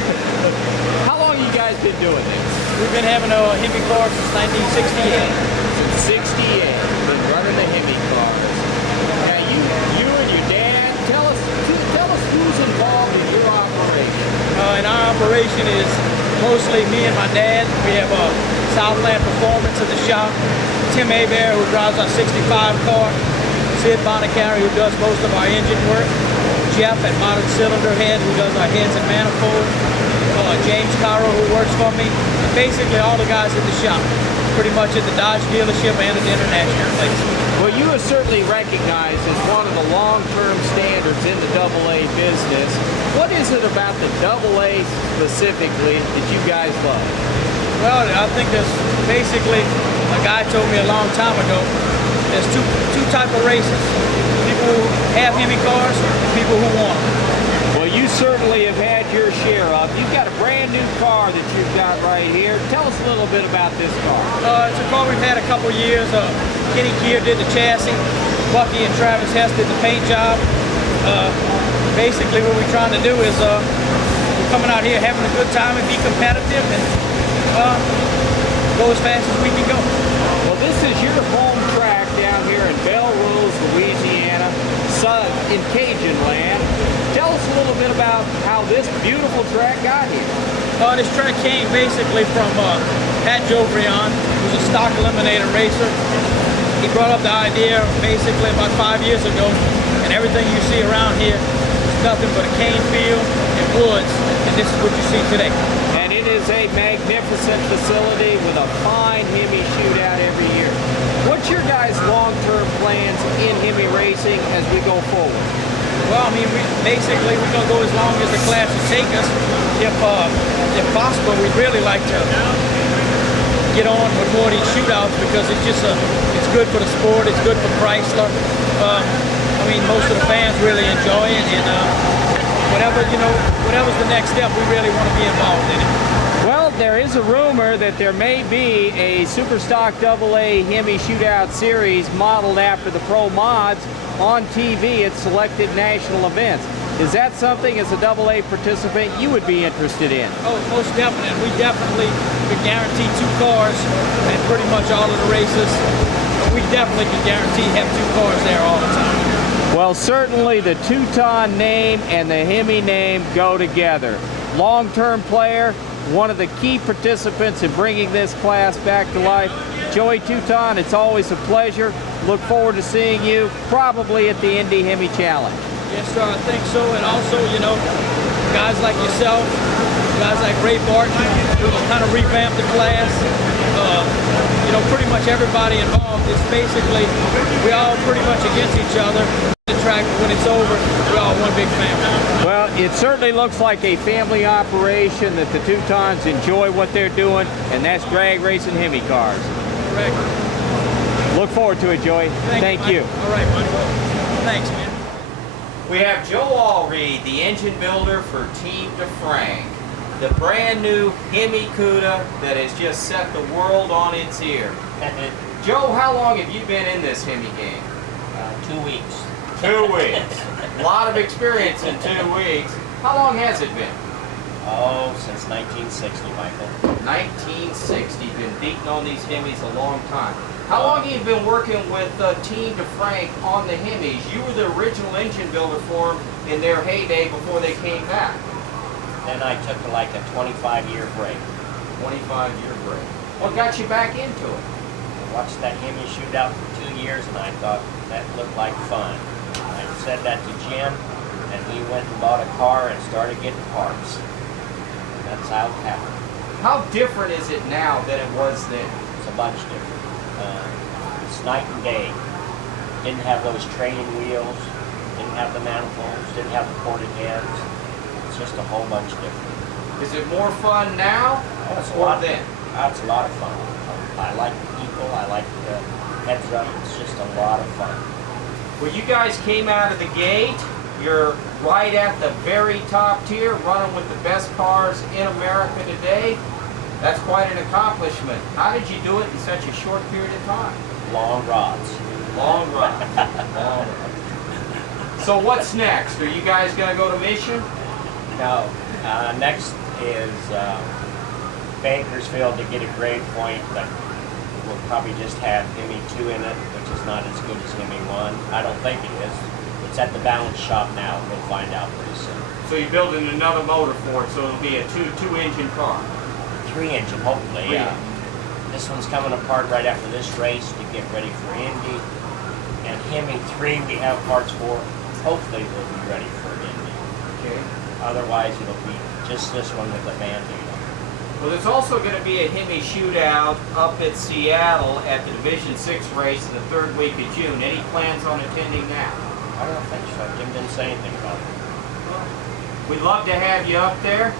How long you guys been doing this? We've been having a Hemi car since 1968. Since 68, been running the Hemi cars. Now you and your dad, tell us who's involved in your operation. And our operation is mostly me and my dad. We have Southland Performance at the shop. Tim Hebert, who drives our 65 car. Sid Bonacari, who does most of our engine work. Jeff at Modern Cylinder Head, who does our heads and manifolds. James Carroll, who works for me. And basically all the guys at the shop. Pretty much at the Dodge dealership and at the international place. Well, you are certainly recognized as one of the long-term standards in the AA business. What is it about the AA specifically that you guys love? Well, I think there's basically, a guy told me a long time ago, there's two type of races. People who have Hemi cars and people who want them. Well, you certainly have had your share of. You've got a brand new car that you've got right here. Tell us a little bit about this car. It's a car we've had a couple years. Kenny Keir did the chassis. Bucky and Travis Hess did the paint job. Basically what we're trying to do is we're coming out here having a good time and be competitive and go as fast as we can go. Well, this is your home track down here in Belle Rose, Louisiana, in Cajun land. Tell us a a little bit about how this beautiful track got here. This track came basically from Pat Jobrion, who's a stock eliminator racer. He brought up the idea basically about 5 years ago, and everything you see around here is nothing but a cane field and woods, and this is what you see today. And it is a magnificent facility with a fine Hemi shootout every year. What's your guys' long-term plans in Hemi racing as we go forward? Well, I mean, we're going to go as long as the class will take us. If possible, we'd really like to get on with more of these shootouts because it's just it's good for the sport. It's good for Chrysler. I mean, most of the fans really enjoy it, and whatever's the next step, we really want to be involved in it. Well, there is a rumor that there may be a Superstock AA Hemi Shootout Series modeled after the Pro Mods on TV at selected national events. Is that something, as a AA participant, you would be interested in? Oh, most definitely. We definitely could guarantee 2 cars at pretty much all of the races. We definitely can guarantee have 2 cars there all the time. Well, certainly the Tucson name and the Hemi name go together. Long-term player, one of the key participants in bringing this class back to life. Joey Tucson, it's always a pleasure. Look forward to seeing you probably at the Indy Hemi Challenge. Yes, sir, I think so. And also, guys like yourself, guys like Ray Barton, who kind of revamped the class. Pretty much everybody involved. It's basically, we all pretty much against each other. The track, when it's over, we're all one big family. Well, it certainly looks like a family operation that the Teutons enjoy what they're doing, and that's drag racing Hemi cars. Correct. Look forward to it, Joey. Thank you. All right, buddy. Thanks, man. We have Joe Allreed, the engine builder for Team DeFrank. The brand new Hemi Cuda that has just set the world on its ear. Joe, how long have you been in this Hemi game? 2 weeks. 2 weeks. A lot of experience in 2 weeks. How long has it been? Oh, since 1960, Michael. 1960. Been beating on these Hemis a long time. How long have you been working with Team DeFrank on the Hemis? You were the original engine builder for them in their heyday before they came back. Then I took like a 25-year break. 25-year break. What got you back into it? I watched that Hemi shootout for 2 years, and I thought that looked like fun. I said that to Jim, and he went and bought a car and started getting parts. And that's how it happened. How different is it now than it was then? It's a bunch different. It's night and day. Didn't have those training wheels, didn't have the manifolds, didn't have the ported heads. It's just a whole bunch different. Is it more fun now or then? It's a lot of fun. I like the people, I like the heads up. It's just a lot of fun. Well, you guys came out of the gate. You're right at the very top tier, running with the best cars in America today. That's quite an accomplishment. How did you do it in such a short period of time? Long rods. Long rods. Long rods. So what's next? Are you guys going to go to Mission? No. Next is Bakersfield to get a grade point, but we'll probably just have Hemi 2 in it, which is not as good as Hemi 1. I don't think it is. It's at the balance shop now. We'll find out pretty soon. So you're building another motor for it, so it'll be a two-engine car. 3-engine, hopefully, yeah. This one's coming apart right after this race to get ready for Indy. And Hemi 3 we have parts for. Hopefully we'll be ready for Indy. Okay. Otherwise it'll be just this one with a Band-Aid on it. Well, there's also going to be a Hemi shootout up at Seattle at the Division 6 race in the 3rd week of June. Any plans on attending that? I don't think so. Jim didn't say anything about it. We'd love to have you up there.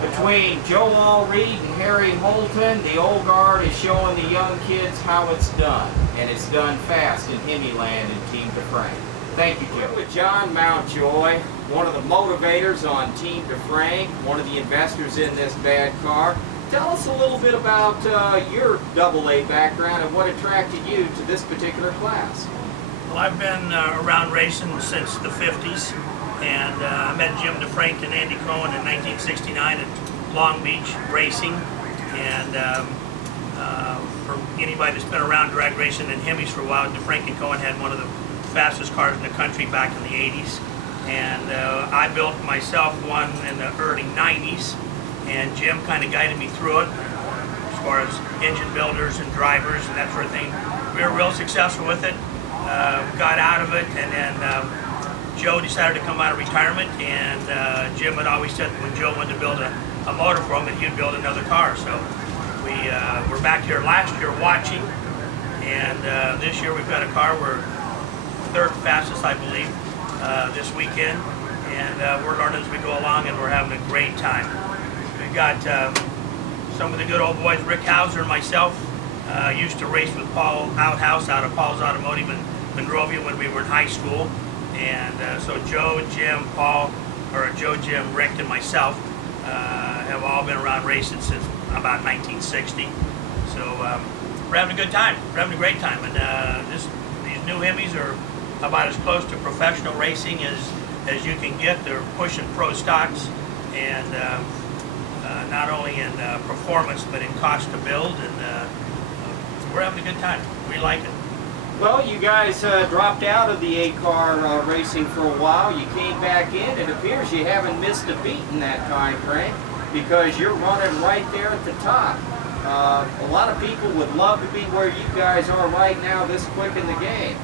Between Joe Allreed and Harry Holton, the old guard is showing the young kids how it's done. And it's done fast in Hemi land and Team DeFrank. Thank you, Joe. With John Mountjoy, one of the motivators on Team DeFrank, one of the investors in this bad car. Tell us a little bit about your AA background and what attracted you to this particular class. Well, I've been around racing since the 50s, and I met Jim DeFrank and Andy Cohen in 1969 at Long Beach Racing. And for anybody that's been around drag racing and Hemis for a while, DeFrank and Cohen had one of the fastest cars in the country back in the 80s. And I built myself one in the early 90s, and Jim kind of guided me through it as far as engine builders and drivers and that sort of thing. We were real successful with it, got out of it, and then Joe decided to come out of retirement, and Jim had always said when Joe wanted to build a motor for him that he'd build another car. So we were back here last year watching, and this year we've got a car. We're third fastest, I believe, this weekend, and we're learning as we go along, and we're having a great time. We've got some of the good old boys, Rick Hauser and myself, used to race with Paul Outhouse out of Paul's Automotive in Monrovia when we were in high school. And so Joe, Jim, Paul, or Joe, Jim, Rick, and myself have all been around racing since about 1960. So we're having a good time. We're having a great time. And these new Hemis are about as close to professional racing as you can get. They're pushing pro stocks, and not only in performance, but in cost to build. And we're having a good time. We like it. Well, you guys dropped out of the 8-car racing for a while. You came back in. It appears you haven't missed a beat in that time frame because you're running right there at the top. A lot of people would love to be where you guys are right now this quick in the game.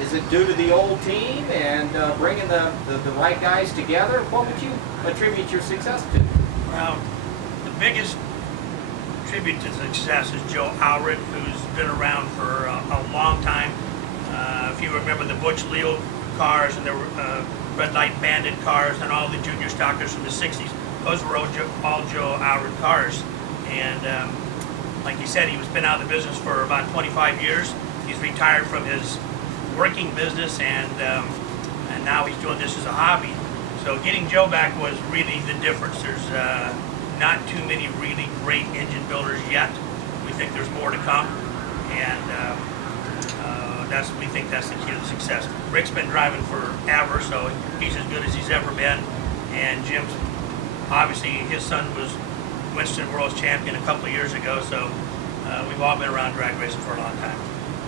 Is it due to the old team and bringing the right guys together? What would you attribute your success to? Well, the biggest tribute to success is Joe Howard, who's been around for a long time. If you remember the Butch Leo cars and the Red Light Bandit cars and all the junior stockers from the 60s, those were all Joe Howard cars. And like he said, he's been out of the business for about 25 years. He's retired from his working business, and now he's doing this as a hobby. So getting Joe back was really the difference. There's not too many really great engine builders yet. We think there's more to come, and we think that's the key to success. Rick's been driving forever, so he's as good as he's ever been. And Jim's, obviously, his son was Winston World's champion a couple of years ago, so we've all been around drag racing for a long time.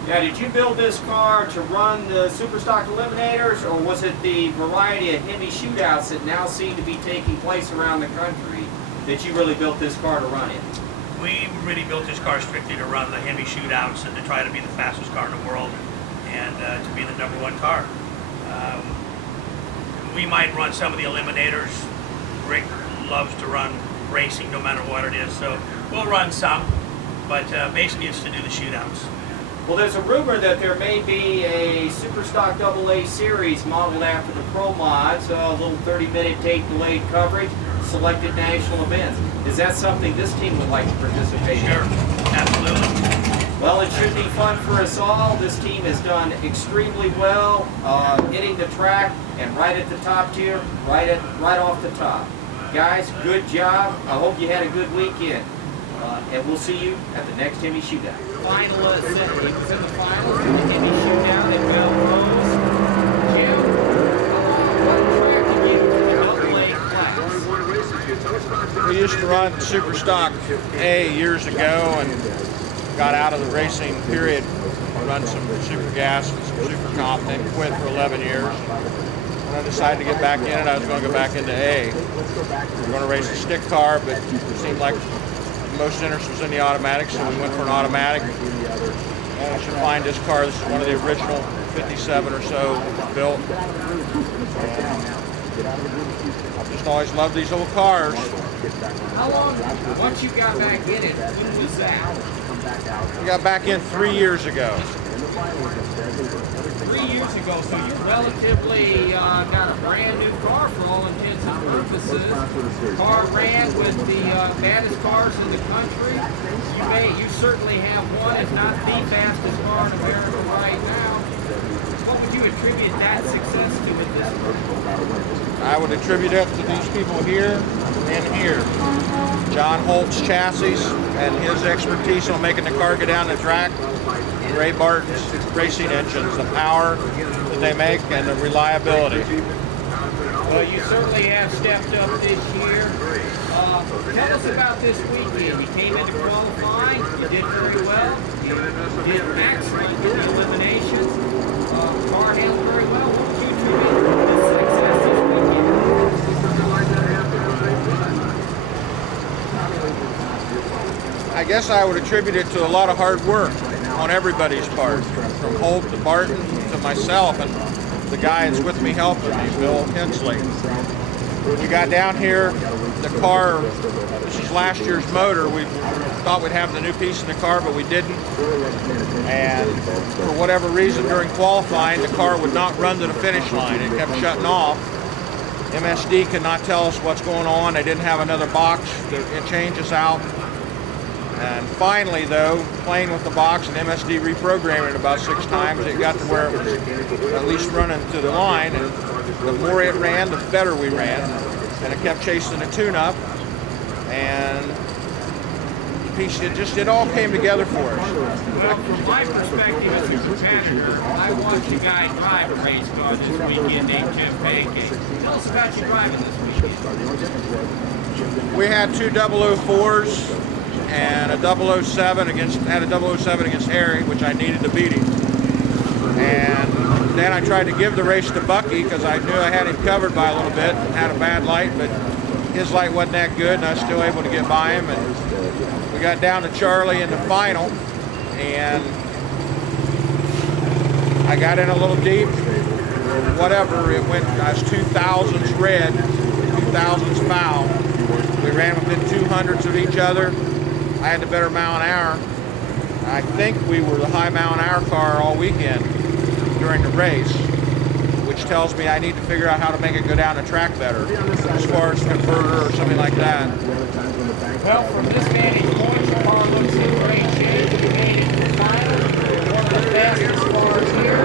Now, did you build this car to run the Superstock Eliminators, or was it the variety of Hemi Shootouts that now seem to be taking place around the country that you really built this car to run in? We really built this car strictly to run the Hemi Shootouts and to try to be the fastest car in the world and to be the #1 car. We might run some of the Eliminators. Rick loves to run racing no matter what it is, so we'll run some, but basically it's to do the shootouts. Well, there's a rumor that there may be a Superstock AA series modeled after the Pro Mods, a little 30-minute tape-delayed coverage, selected national events. Is that something this team would like to participate in? Sure, absolutely. Well, it should be fun for us all. This team has done extremely well, hitting the track and right at the top tier, right off the top. Guys, good job. I hope you had a good weekend. And we'll see you at the next Hemi Shootout. Finalists, he was in the finals for the Hemi Shootout at Belle Rose. Jim, what attracted you to the AA class? We used to run Superstock A years ago and got out of the racing period. Run some Super Gas and some Super Comp, then quit for 11 years. When I decided to get back in it, I was going to go back into A. We were going to race a stick car, but it seemed like most interest was in the automatic, so we went for an automatic. And I should find this car. This is one of the original 57 or so built. I've just always loved these old cars. How long, once you got back in it, when was that? We got back in 3 years ago. 3 years ago, so you relatively got a brand new car for all intents and purposes. Car ran with the baddest cars in the country. You certainly have one, if not the fastest car in America right now. What would you attribute that success to with this car? I would attribute it to these people here and here. John Holt's chassis and his expertise on making the car go down the track. Ray Barton's racing engines, the power that they make and the reliability. Well, you certainly have stepped up this year. Tell us about this weekend. You came into qualifying, you did very well, you did excellent in the eliminations. Car handled very well. What would you attribute I guess I would attribute it to a lot of hard work on everybody's part, from Holt to Barton to myself and the guy that's with me helping me, Bill Hensley. We got down here, the car, this is last year's motor. We thought we'd have the new piece in the car, but we didn't. And for whatever reason, during qualifying, the car would not run to the finish line. It kept shutting off. MSD could not tell us what's going on. They didn't have another box to change us out. And finally, though, playing with the box and MSD reprogramming it about 6 times, it got to where it was at least running to the line. And the more it ran, the better we ran. And it kept chasing the tune-up. And it all came together for us. Well, from my perspective as a competitor, I watched you guys drive a race car this weekend named Jim Pancake. Tell us about you driving this weekend. We had 2 004s and a 007 against Harry, which I needed to beat him. And then I tried to give the race to Bucky because I knew I had him covered by a little bit and had a bad light, but his light wasn't that good, and I was still able to get by him. And we got down to Charlie in the final, and I got in a little deep. Whatever, it went, I was 2000s red, 2000s foul. We ran within 200s of each other. I had the better mile an hour. I think we were the high mile an hour car all weekend during the race, which tells me I need to figure out how to make it go down the track better, as far as converter or something like that. Well, from this vantage point, the car looks in great shape. We made it to the final. One of the fastest cars here.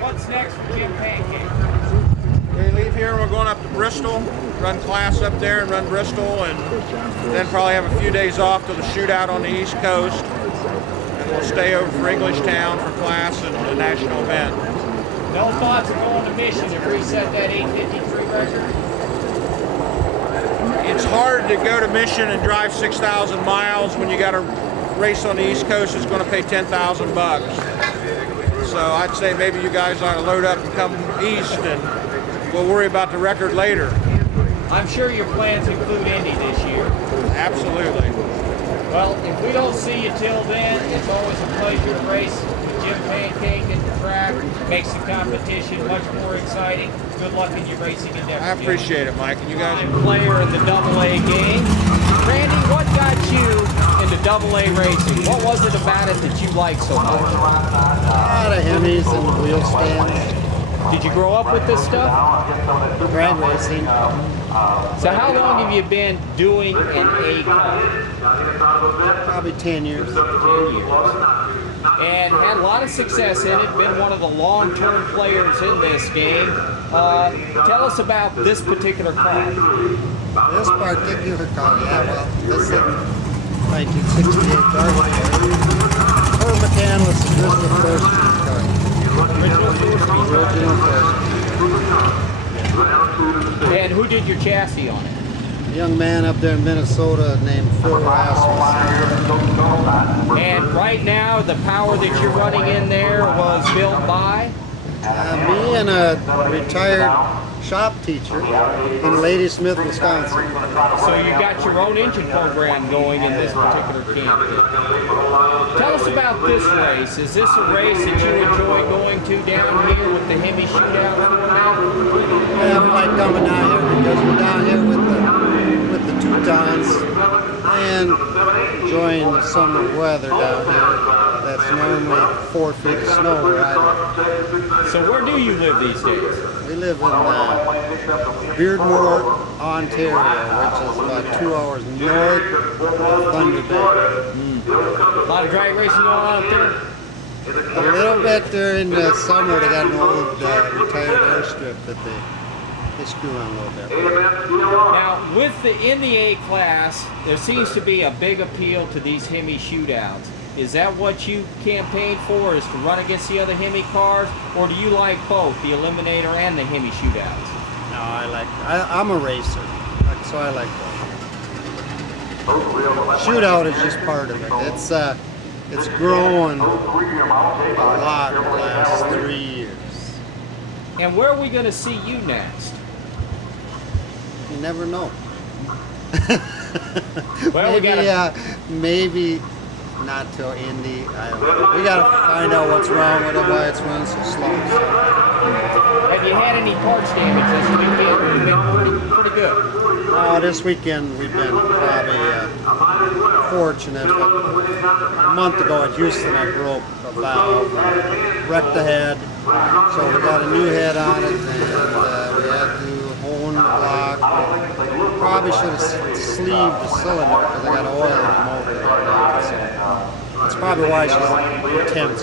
What's next for Jim Pancake? We leave here and we're going up to Bristol, run class up there and run Bristol, and then probably have a few days off to the shootout on the East Coast. And we'll stay over for Englishtown for class and the national event. No thoughts of going to Mission to reset that 853 record? It's hard to go to Mission and drive 6,000 miles when you got a race on the East Coast that's going to pay $10,000. So I'd say maybe you guys ought to load up and come east, and we'll worry about the record later. I'm sure your plans include Indy this year. Absolutely. Well, if we don't see you till then, it's always a pleasure to race with Jim Pancake at the track. Makes the competition much more exciting. Good luck in your racing endeavors. I appreciate it, Mike. And you guys are player in the AA game. Randy, what got you into AA racing? What was it about it that you liked so much? A lot of Hemis and wheel stands. Did you grow up with this stuff? Drag racing. So how long have you been doing an A car? Probably 10 years. 10 years. And had a lot of success in it, been one of the long-term players in this game. Tell us about this particular car. This particular car, yeah, well, this is 1968 Dark. Turbocan was the original first car. And who did your chassis on it? A young man up there in Minnesota named Phil Rasmussen. And right now, the power that you're running in there was built by? Me and a retired shop teacher in Ladysmith, Wisconsin. So you got your own engine program going in this particular camp. Tell us about this race. Is this a race that you enjoy going to down here with the Hemi Shootout format? Yeah, we like coming down here because we're down here with the Teutons and enjoying the summer weather down here. That's normally 4 feet of snow riding. So where do you live these days? We live in Beardmore, Ontario, which is about 2 hours north of Thunder Bay. A lot of drag racing going on up there? A little bit during the summer. They got an old retired airstrip that they screw around a little bit. Now, in the A class, there seems to be a big appeal to these Hemi Shootouts. Is that what you campaigned for, is to run against the other Hemi cars, or do you like both, the Eliminator and the Hemi Shootouts? No, I'm a racer, so I like both. Shootout is just part of it. It's grown a lot in the last 3 years. And where are we going to see you next? You never know. Well, maybe not till Indy. I don't know. We got to find out what's wrong with it, why it's running so slow. Have you had any parts damage this weekend? You've been pretty good. This weekend we've been probably fortunate. But a month ago at Houston, I broke a valve, wrecked the head. So we got a new head on it, and we had to hone the block. Probably should have sleeved the cylinder because I got oil in the motor. So that's probably why she's tense.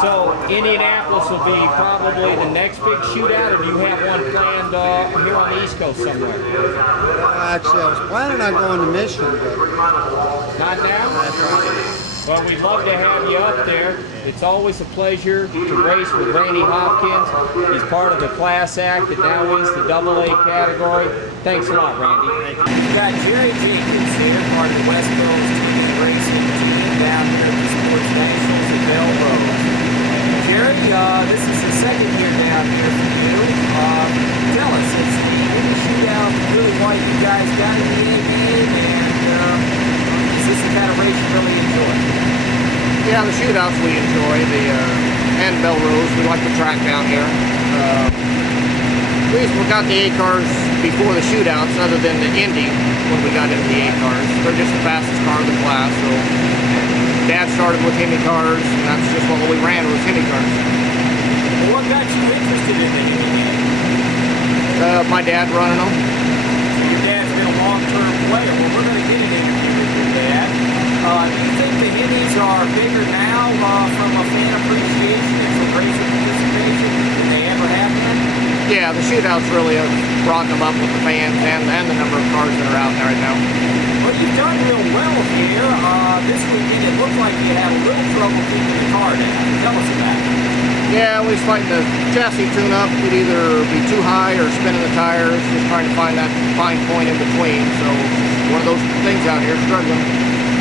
So Indianapolis will be probably the next big shootout, or do you have one planned here on the East Coast somewhere? Actually, I was planning on going to Michigan, but not now. Well, we'd love to have you up there. It's always a pleasure to race with Randy Hopkins. He's part of the class act that now is the AA category. Thanks a lot, Randy. We've got Jerry Jenkins here, part of the West Coast Hemi racing team down here at the Sports Nationals at Belle Rose. Jerry, this is the second year down here for you. Tell us, it's the Hemi Shootout really why you guys got in the ABA, and is this the kind of race you really enjoy? Yeah, the shootouts we enjoy, and Belle Rose. We like the track down here. We got the A cars before the shootouts, other than the Indy when we got into the A cars. They're just the fastest car in the class. So Dad started with Hemi cars, and that's just what we ran was Hemi cars. Well, what got you interested in the Hemi game? My dad running them. So your dad's been a long-term player. Well, we're going to get an interview with your dad. Do you think the Hemis are bigger now from a fan appreciation and from racing participation than they ever have been? Yeah, the shootouts really have brought them up with the fans and the number of cars that are out there right now. Well, you've done real well here. This weekend it looked like you had a little trouble keeping the car down. Tell us about it. Yeah, we was fighting the chassis tune-up. We'd either be too high or spinning the tires, just trying to find that fine point in between. So one of those things out here, struggling.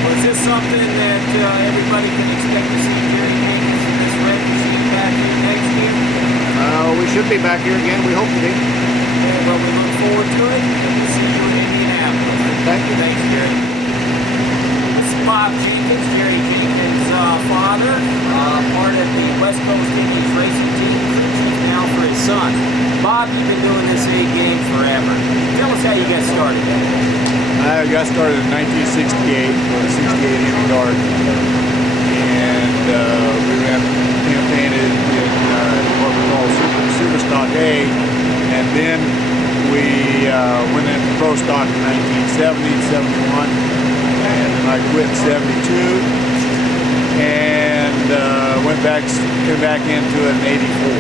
Well, is this something that everybody can expect to see Jerry Jenkins in this red machine back here next year? We should be back here again. We hope to be. Well, we look forward to it. We'll see you in Indianapolis. Thank you. Thanks, Jerry. This is Bob Jenkins, Jerry Jenkins' father, part of the West Coast Hemi racing team, now for his son. Bob, you've been doing this A game forever. Tell us how you got started. I got started in 1968 with a 68 Hemi dart, and we ran campaigted in what we call Super Stock A, and then we went into Pro Stock in 1970, 71, and then I quit in 72, and came back into it in 84,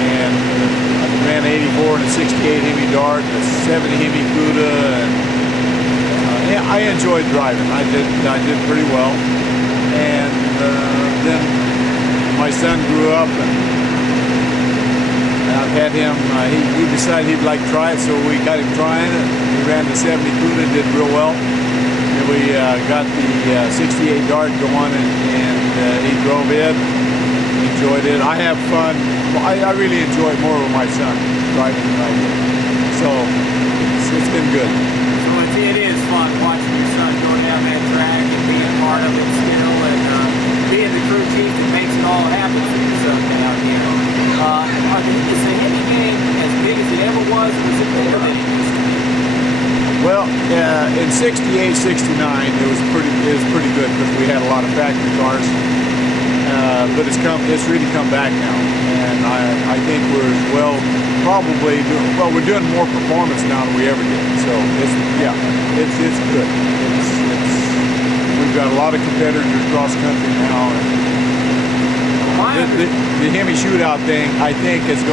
and I ran 84 in a 68 Hemi dart, a 70 Hemi Cuda, and yeah, I enjoyed driving. I did pretty well, and then my son grew up, and I've had him. He decided he'd like to try it, so we got him trying it. We ran the 70 Cuda, did real well. And we got the 68 dart going, and he drove it. Enjoyed it. I have fun. I really enjoy it more with my son driving than I did. So it's been good. So it is fun watching your son go down that track and being part of it still, and being the crew chief that makes it all happen for your son down here. Is the Hemi game as big as it ever was, or was it bigger than it used to be? Well, in 68, 69, it was pretty good because we had a lot of factory cars. But it's really come back now, and I think we're we're doing more performance now than we ever did. So it's good. We've got a lot of competitors across country now. And the Hemi shootout thing, I think, it's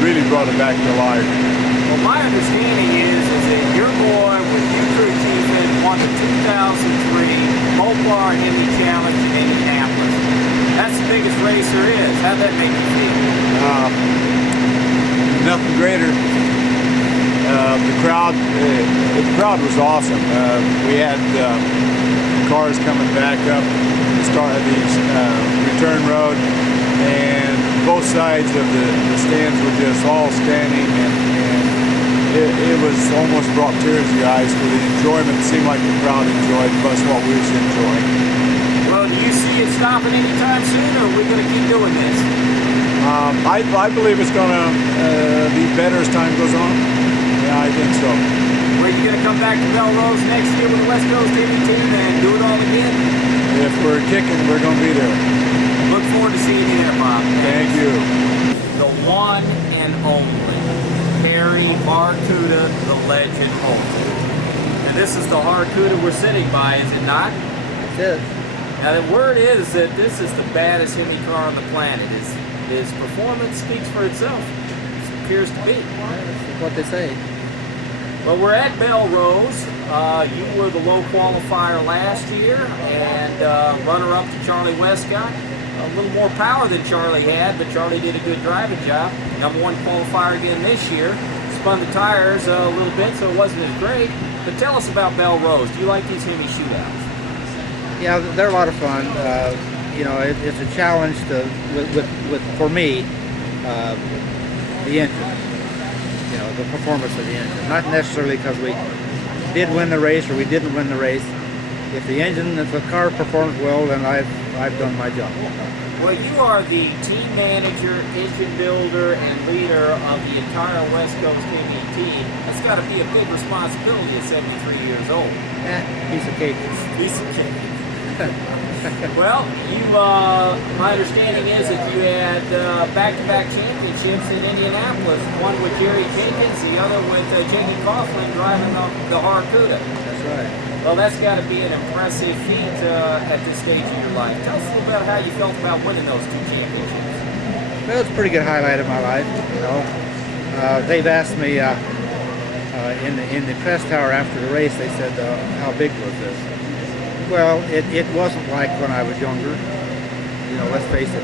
really brought it back to life. Well, my understanding is that your boy, with you crew chiefing, won the 2003 Mopar Hemi Challenge in Indianapolis. That's the biggest race there is. How'd that make you feel? Nothing greater. The crowd was awesome. We had cars coming back up the start of the return road, and both sides of the stands were just us all standing, and it was almost brought tears to the eyes for the enjoyment. It seemed like the crowd enjoyed, plus what we was enjoying. Well, do you see it stopping anytime soon, or are we going to keep doing this? I believe it's going to be better as time goes on. Yeah, I think so. Are you going to come back to Belle Rose next year with the West Coast Hemi team and do it all again? If we're kicking, we're going to be there. Look forward to seeing you there, Bob. Thank you. The one and only Harry Barcuda, the legend Holt. And this is the Barcuda we're sitting by, is it not? It is. Now the word is that this is the baddest Hemi car on the planet. His performance speaks for itself. It appears to be. That's what they say. Well, we're at Belle Rose. You were the low qualifier last year and runner-up to Charlie Westcott. A little more power than Charlie had, but Charlie did a good driving job. #1 qualifier again this year. Spun the tires a little bit, so it wasn't as great. But tell us about Belle Rose. Do you like these Hemi shootouts? Yeah, they're a lot of fun. You know, it's a challenge with for me, the engine. You know, the performance of the engine. Not necessarily because we did win the race or we didn't win the race. If the car performs well, then I've done my job. Well, you are the team manager, engine builder, and leader of the entire West Coast Hemi team. That's got to be a big responsibility at 73 years old. Piece of cake. Piece of cake. Well, my understanding is that you had back-to-back championships in Indianapolis. One with Jerry Jenkins, the other with Jamie Coughlin driving the Barcuda. That's right. Well, that's got to be an impressive feat at this stage of your life. Tell us a little about how you felt about winning those 2 championships. Well, it's a pretty good highlight of my life. You know, they've asked me in the press tower after the race. They said, "How big was this?" Well, it wasn't like when I was younger. You know, let's face it.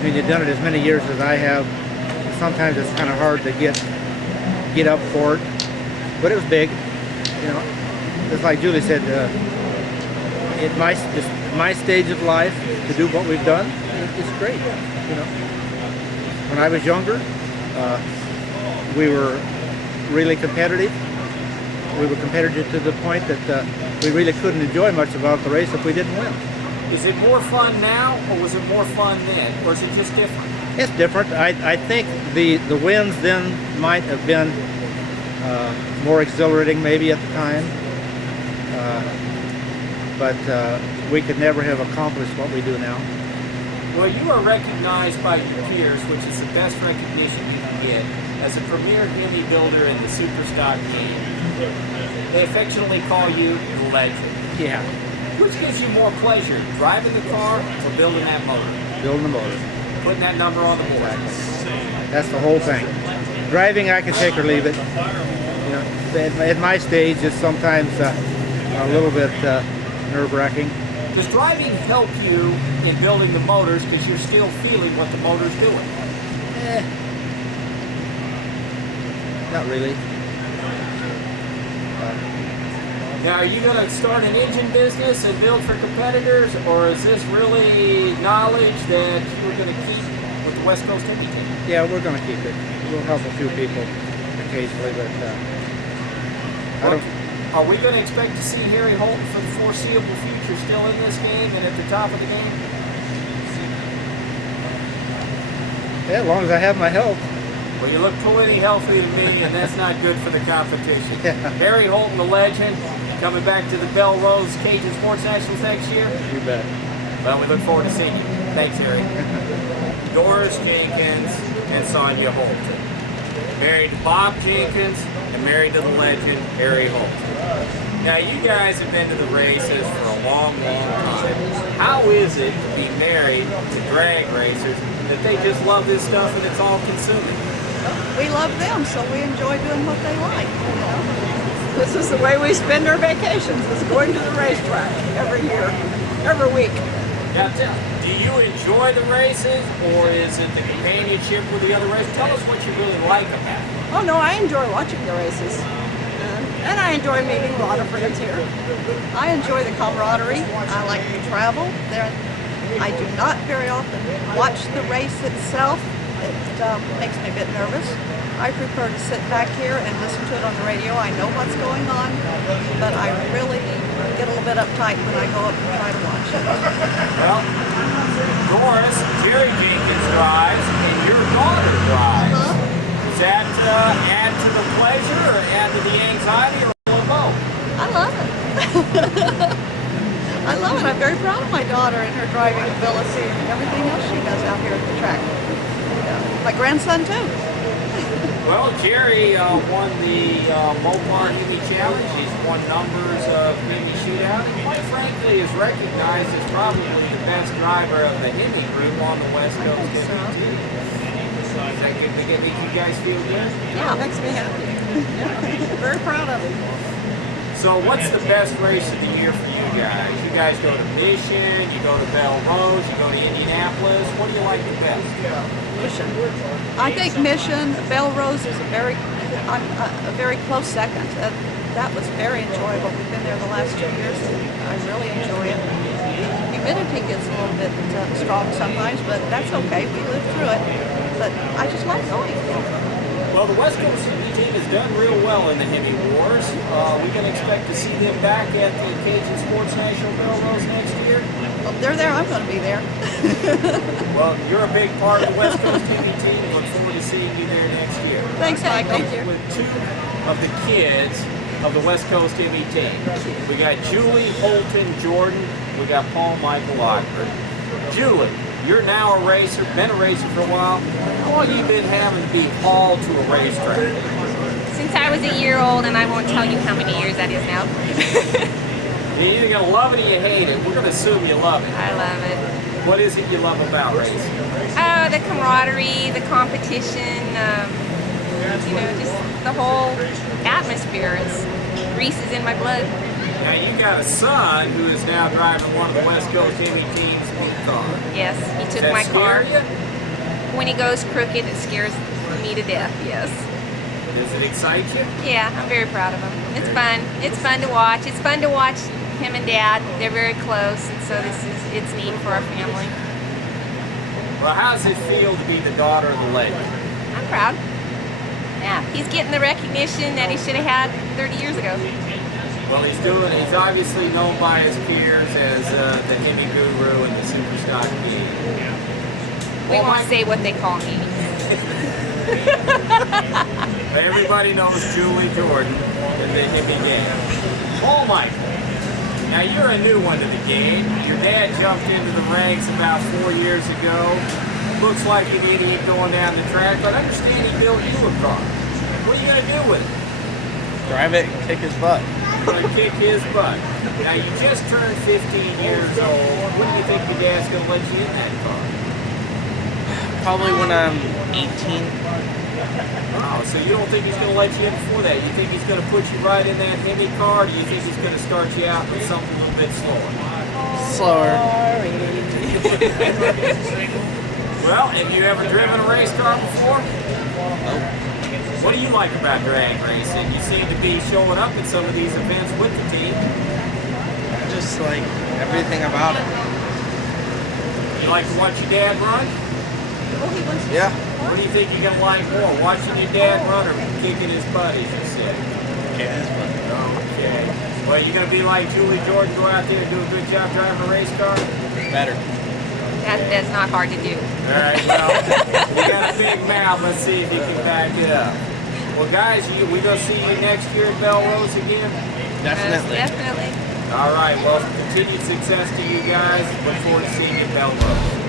When you've done it as many years as I have, sometimes it's kind of hard to get up for it. But it was big. You know, just like Julie said, at my stage of life, to do what we've done, it's great. You know, when I was younger, we were really competitive. We were competitive to the point that we really couldn't enjoy much about the race if we didn't win. Is it more fun now, or was it more fun then, or is it just different? It's different. I think the wins then might have been more exhilarating maybe at the time, but we could never have accomplished what we do now. Well, you are recognized by your peers, which is the best recognition you can get, as a premier Hemi builder in the Superstock game. They affectionately call you the legend. Yeah. Which gives you more pleasure, driving the car or building that motor? Building the motor. Putting that number on the board. That's the whole thing. Driving, I can take or leave it. You know, at my stage, it's sometimes a little bit nerve-wracking. Does driving help you in building the motors because you're still feeling what the motor's doing? Not really. Now, are you going to start an engine business and build for competitors, or is this really knowledge that you're going to keep with the West Coast Hemi team? Yeah, we're going to keep it. We'll help a few people occasionally, but I don't. Are we going to expect to see Harry Holt for the foreseeable future still in this game and at the top of the game? Yeah, as long as I have my health. Well, you look plenty healthy to me, and that's not good for the competition. Yeah. Harry Holt, the legend, coming back to the Belle Rose Cajun Sports Nationals next year. You bet. Well, we look forward to seeing you. Thanks, Harry. Doris Jenkins and Sonia Holt. Married to Bob Jenkins and married to the legend, Harry Holt. Now, you guys have been to the races for a long, long time. How is it to be married to drag racers that they just love this stuff and it's all consuming? We love them, so we enjoy doing what they like. You know? This is the way we spend our vacations, is going to the racetrack every year, every week. Now, do you enjoy the races, or is it the companionship with the other racers? Tell us what you really like about it. Oh no, I enjoy watching the races. And I enjoy meeting a lot of friends here. I enjoy the camaraderie. I like to travel. I do not very often watch the race itself. it makes me a bit nervous. I prefer to sit back here and listen to it on the radio. I know what's going on, but I really get a little bit uptight when I go up and try to watch it. Well, Doris, Jerry Jenkins drives, and your daughter drives. Does that add to the pleasure or add to the anxiety or a little both? I love it. I love it. I'm very proud of my daughter and her driving ability and everything else she does out here at the track. My grandson too. Well, Jerry won the Mopar Hemi Challenge. He's won numbers of Hemi Shootouts, and quite frankly is recognized as probably the best driver of the Hemi group on the West Coast Hemi team. Is that good to get you guys feel good? Yeah, it makes me happy. Yeah. Very proud of him. So what's the best race of the year for you guys? You guys go to Mission, you go to Belle Rose, you go to Indianapolis. What do you like the best? Mission. I think Mission, Belle Rose is a very close second. That was very enjoyable. We've been there the last 2 years, and I really enjoy it. The humidity gets a little bit strong sometimes, but that's okay. We live through it. But I just like going. Well, the West Coast Hemi team has done real well in the Hemi Wars. We can expect to see them back at the Cajun Sports National Belle Rose next year. Well, they're there. I'm going to be there. Well, you're a big part of the West Coast Hemi team. Look forward to seeing you there next year. Thanks, Mike. Thank you. With two of the kids of the West Coast Hemi team. We got Julie, Holton, Jordan. We got Paul, Michael, Oxford. Julie, you're now a racer, been a racer for a while. How long have you been having to be hauled to a racetrack? Since I was a year old, and I won't tell you how many years that is now. You're either going to love it or you hate it. We're going to assume you love it. I love it. What is it you love about racing? The camaraderie, the competition, you know, just the whole atmosphere. Grease is in my blood. Now you got a son who is now driving one of the West Coast Hemi team's speed car. Yes, he took Does that my car. scare you? When he goes crooked, it scares me to death, yes. Does it excite you? Yeah, I'm very proud of him. It's fun. It's fun to watch. It's fun to watch him and Dad. They're very close, and so it's neat for our family. Well, how does it feel to be the daughter of the legend? I'm proud. Yeah, he's getting the recognition that he should have had 30 years ago. Well, he's obviously known by his peers as the Hemi guru and the superstock king. We won't say what they call me. Everybody knows Julie Jordan in the Hemi game. Paul Michael, now you're a new one to the game. Your dad jumped into the ranks about 4 years ago. Looks like an idiot going down the track, but I understand he built you a car. What are you going to do with it? Drive it and kick his butt. You're going to kick his butt. Now you just turned 15 years old. When do you think your dad's going to let you in that car? Probably when I'm 18. Oh, so you don't think he's going to let you in before that? You think he's going to put you right in that Hemi car, or do you think he's going to start you out with something a little bit slower? Slower. Well, have you ever driven a race car before? Nope. What do you like about drag racing? You seem to be showing up at some of these events with the team. I just like everything about it. You like to watch your dad run? Yeah. What do you think you're going to like more, watching your dad run or kicking his butt, as you said? Kicking his butt. Okay. Well, you're going to be like Julie Jordan, go out there and do a good job driving a race car? Better. That's not hard to do. All right, well, you got a big mouth. Let's see if you can back it up. Well, guys, we going to see you next year at Belle Rose again? Definitely. Definitely. All right, well, continued success to you guys. Look forward to seeing you at Belle Rose.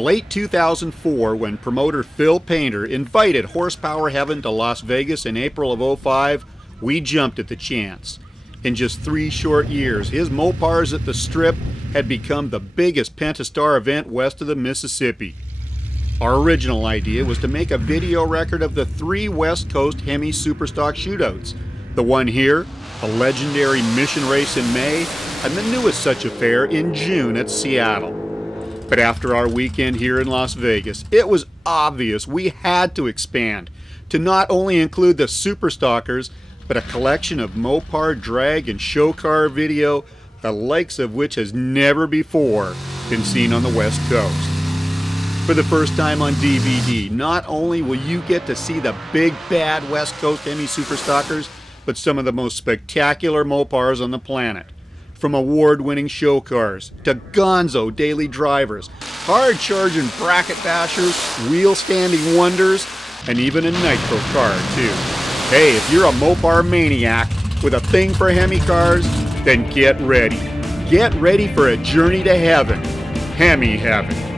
late 2004, when promoter Phil Painter invited Horsepower Heaven to Las Vegas in April of '05, we jumped at the chance. In just 3 short years, his Mopars at the Strip had become the biggest Pentastar event west of the Mississippi. Our original idea was to make a video record of the 3 West Coast Hemi Superstock Shootouts. The one here, a legendary mission race in May, and the newest such affair in June at Seattle. But after our weekend here in Las Vegas, it was obvious we had to expand to not only include the Superstockers, but a collection of Mopar drag and show car video, the likes of which has never before been seen on the West Coast. For the first time on DVD, not only will you get to see the big bad West Coast Hemi Superstockers, but some of the most spectacular Mopars on the planet. From award-winning show cars to gonzo daily drivers, hard-charging bracket bashers, wheel-standing wonders, and even a nitro car too. Hey, if you're a Mopar maniac with a thing for Hemi cars, then get ready. Get ready for a journey to heaven. Hemi heaven.